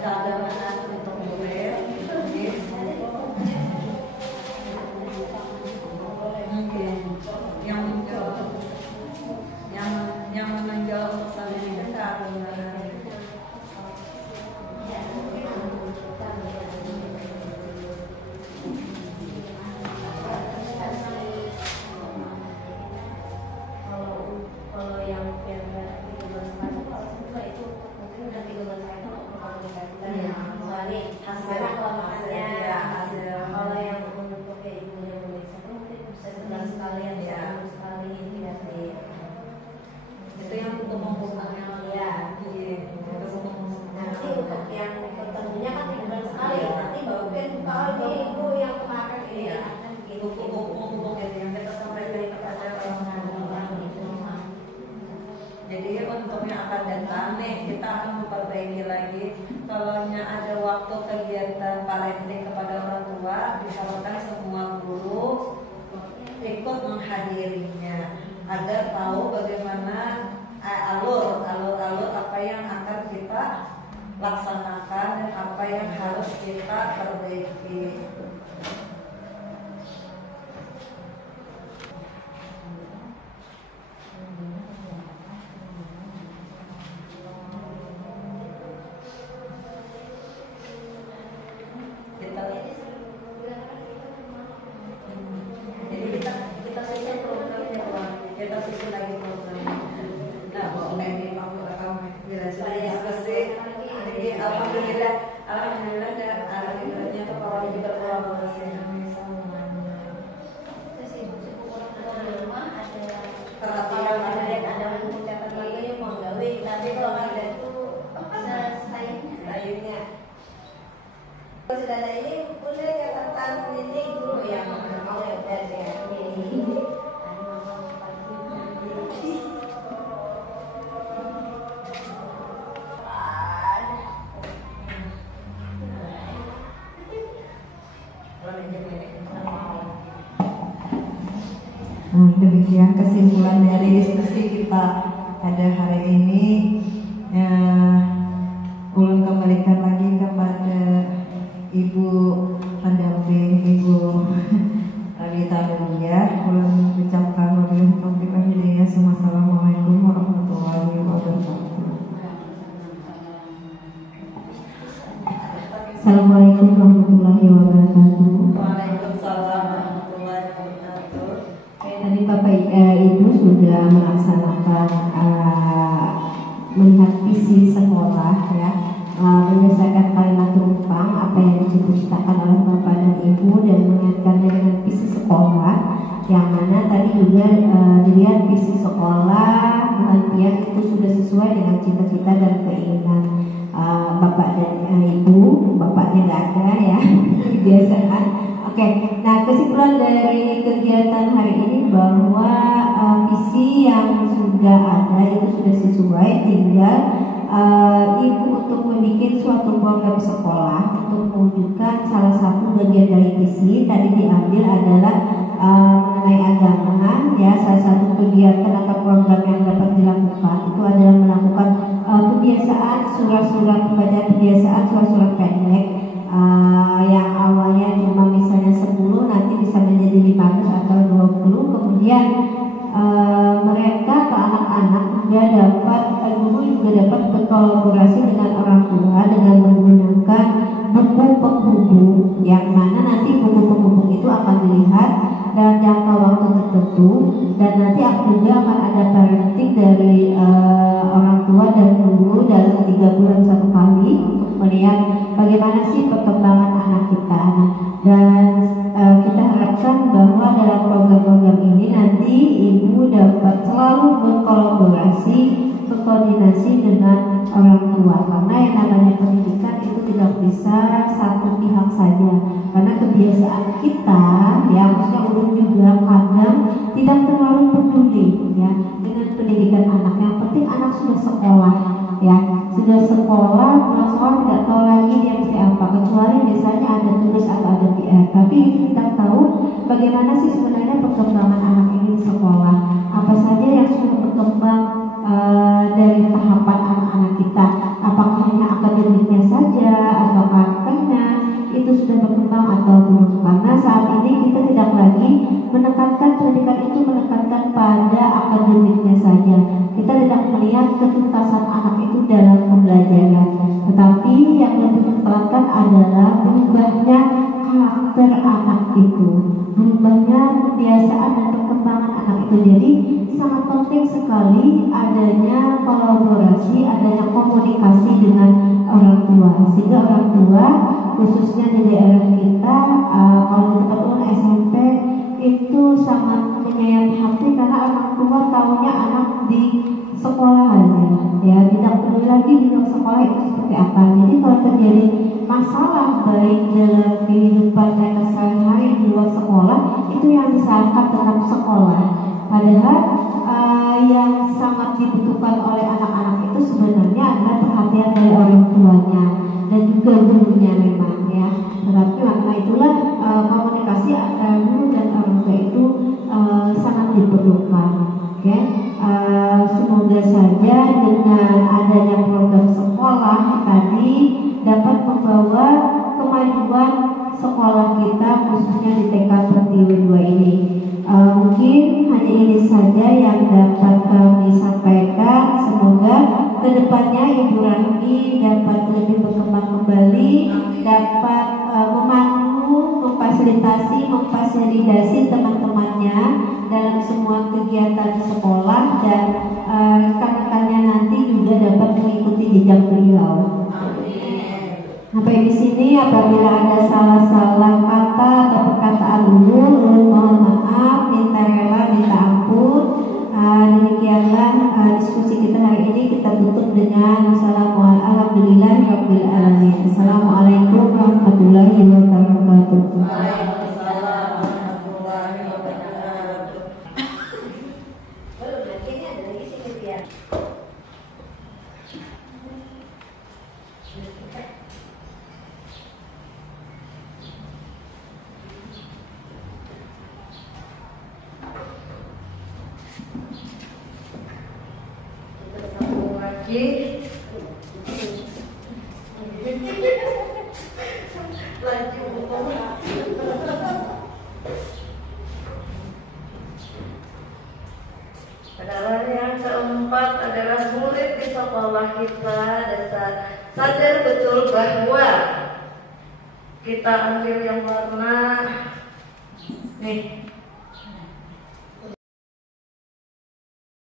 keagamaan untuk murid. Yang menonjol untuk saling dekat. Kalau yang kira-kira 13 kalau semua itu mungkin udah 13 untuk komunikasi dan misalnya hasil kalau yang untuk kayak ibu yang memeriksa mungkin bisa 11 sekalian ya sekali ini dari Itu yang untuk membuka ya nanti untuk yang ketemunya kan 13 sekali nanti baru kan kalau ibu yang kemarin ini ya buku-buku yang kita sampaikan kepada orang-orang itu. Jadi untuk yang akan datang nih kita akan memperbaiki lagi. Kalau ada waktu kegiatan parenting kepada orang tua, diharapkan semua guru ikut menghadirinya agar tahu bagaimana alur apa yang akan kita laksanakan dan apa yang harus kita perbaiki. Jadi kita susun programnya, kita susun lagi programnya. Nah, boleh nih diskusi. Alhamdulillah alhamdulillahnya kepala juga kolaborasi semuanya. Perhatian ada mengucapkan lagi mau gawe, tapi kalau ada itu sayangnya. Sudah ada ini udah catatan meeting dulu ya mau ya udah ya. Demikian kesimpulan dari diskusi kita pada hari ini. Ulun kembalikan lagi kepada Ibu pendamping Ibu Rita Mulia. Ulun ucapkan wabillahi taufiq wal hidayah. Wassalamualaikum warahmatullahi wabarakatuh. Assalamualaikum warahmatullahi wabarakatuh. Waalaikumsalam warahmatullahi wabarakatuh. Tadi Bapak Ibu sudah melaksanakan melihat visi sekolah ya, berdasarkan kalimat tumpang apa yang diceritakan oleh Bapak dan Ibu juga dilihat visi sekolah penelitian itu sudah sesuai dengan cita-cita dan keinginan bapak dan ibu. Bapaknya nggak ada ya, kebiasaan. Oke, nah kesimpulan dari kegiatan hari ini bahwa visi yang sudah ada itu sudah sesuai, tinggal ibu untuk membuat suatu program sekolah untuk mewujudkan salah satu bagian dari visi tadi diambil adalah mengenai agama ya. Salah satu kegiatan atau program yang dapat dilakukan itu adalah melakukan kebiasaan surat-surat pembacaan, kebiasaan surat-surat pendek yang awalnya cuma misalnya 10 nanti bisa menjadi 15 atau 20. Kemudian mereka ke anak-anak juga dapat, guru juga dapat berkolaborasi dengan orang tua dengan menggunakan buku penghubung yang mana nanti buku penghubung itu akan dilihat dalam jangka waktu tertentu dan nanti juga akan ada parenting dari orang tua dan guru dalam 3 bulan 1 kali untuk melihat bagaimana sih perkembangan anak kita. Dan kita harapkan bahwa dalam program-program ini nanti ibu dapat selalu berkolaborasi, berkoordinasi dengan orang tua, karena yang namanya pendidikan itu tidak bisa satu pihak saja. Karena kebiasaan kita, ya maksudnya ulun juga kadang tidak terlalu peduli ya dengan pendidikan anak. Yang penting anak sudah sekolah, ya sudah sekolah, pulang sekolah tidak tahu lagi dia mesti apa, kecuali misalnya ada tulis atau ada PR. Tapi kita tahu bagaimana sih sebenarnya perkembangan anak ini di sekolah, apa saja yang sudah berkembang dari tahapan anak-anak kita, apakah hanya akademiknya saja atau prakteknya itu sudah berkembang atau belum. Karena saat ini kita tidak lagi menekankan pendidikan itu menekankan pada akademiknya saja. Kita tidak melihat ketuntasan anak itu dalam pembelajaran, tetapi yang lebih ditekankan adalah berubahnya karakter anak itu, berubahnya kebiasaan dan perkembangan anak itu. Jadi sangat penting sekali adanya kolaborasi, adanya komunikasi dengan orang tua, sehingga orang tua khususnya di daerah kita kalau di tempat umum SMP itu sangat menyayat hati karena orang tua tahunya anak di sekolah aja, ya tidak perlu lagi di luar sekolah itu seperti apa. Jadi kalau terjadi masalah baik dalam kehidupan mereka sehari-hari di luar sekolah itu yang disalahkan tetap sekolah. Padahal yang sangat dibutuhkan oleh anak-anak itu sebenarnya adalah perhatian dari orang tuanya dan juga gurunya memang ya. Tetapi karena itulah komunikasi antara guru dan orang tua itu sangat diperlukan. Oke, semoga saja dengan adanya program sekolah tadi dapat membawa kemajuan sekolah kita khususnya di TK Pertiwi 2 ini. Mungkin hanya ini saja yang dapat kami sampaikan. Semoga kedepannya Ibu Rahmi dapat lebih berkembang kembali, dapat memandu, memfasilitasi teman-temannya dalam semua kegiatan sekolah dan rekan-rekannya nanti juga dapat mengikuti jejak beliau. Sampai di sini apabila ada salah-salah kata atau perkataan ulun mohon maaf, minta rela, minta ampun. Demikianlah diskusi kita hari ini, kita tutup dengan Alhamdulillahirabbil alamin. Assalamualaikum warahmatullahi wabarakatuh. Adalah yang keempat adalah murid di sekolah kita dan sadar betul bahwa kita ambil yang warna nih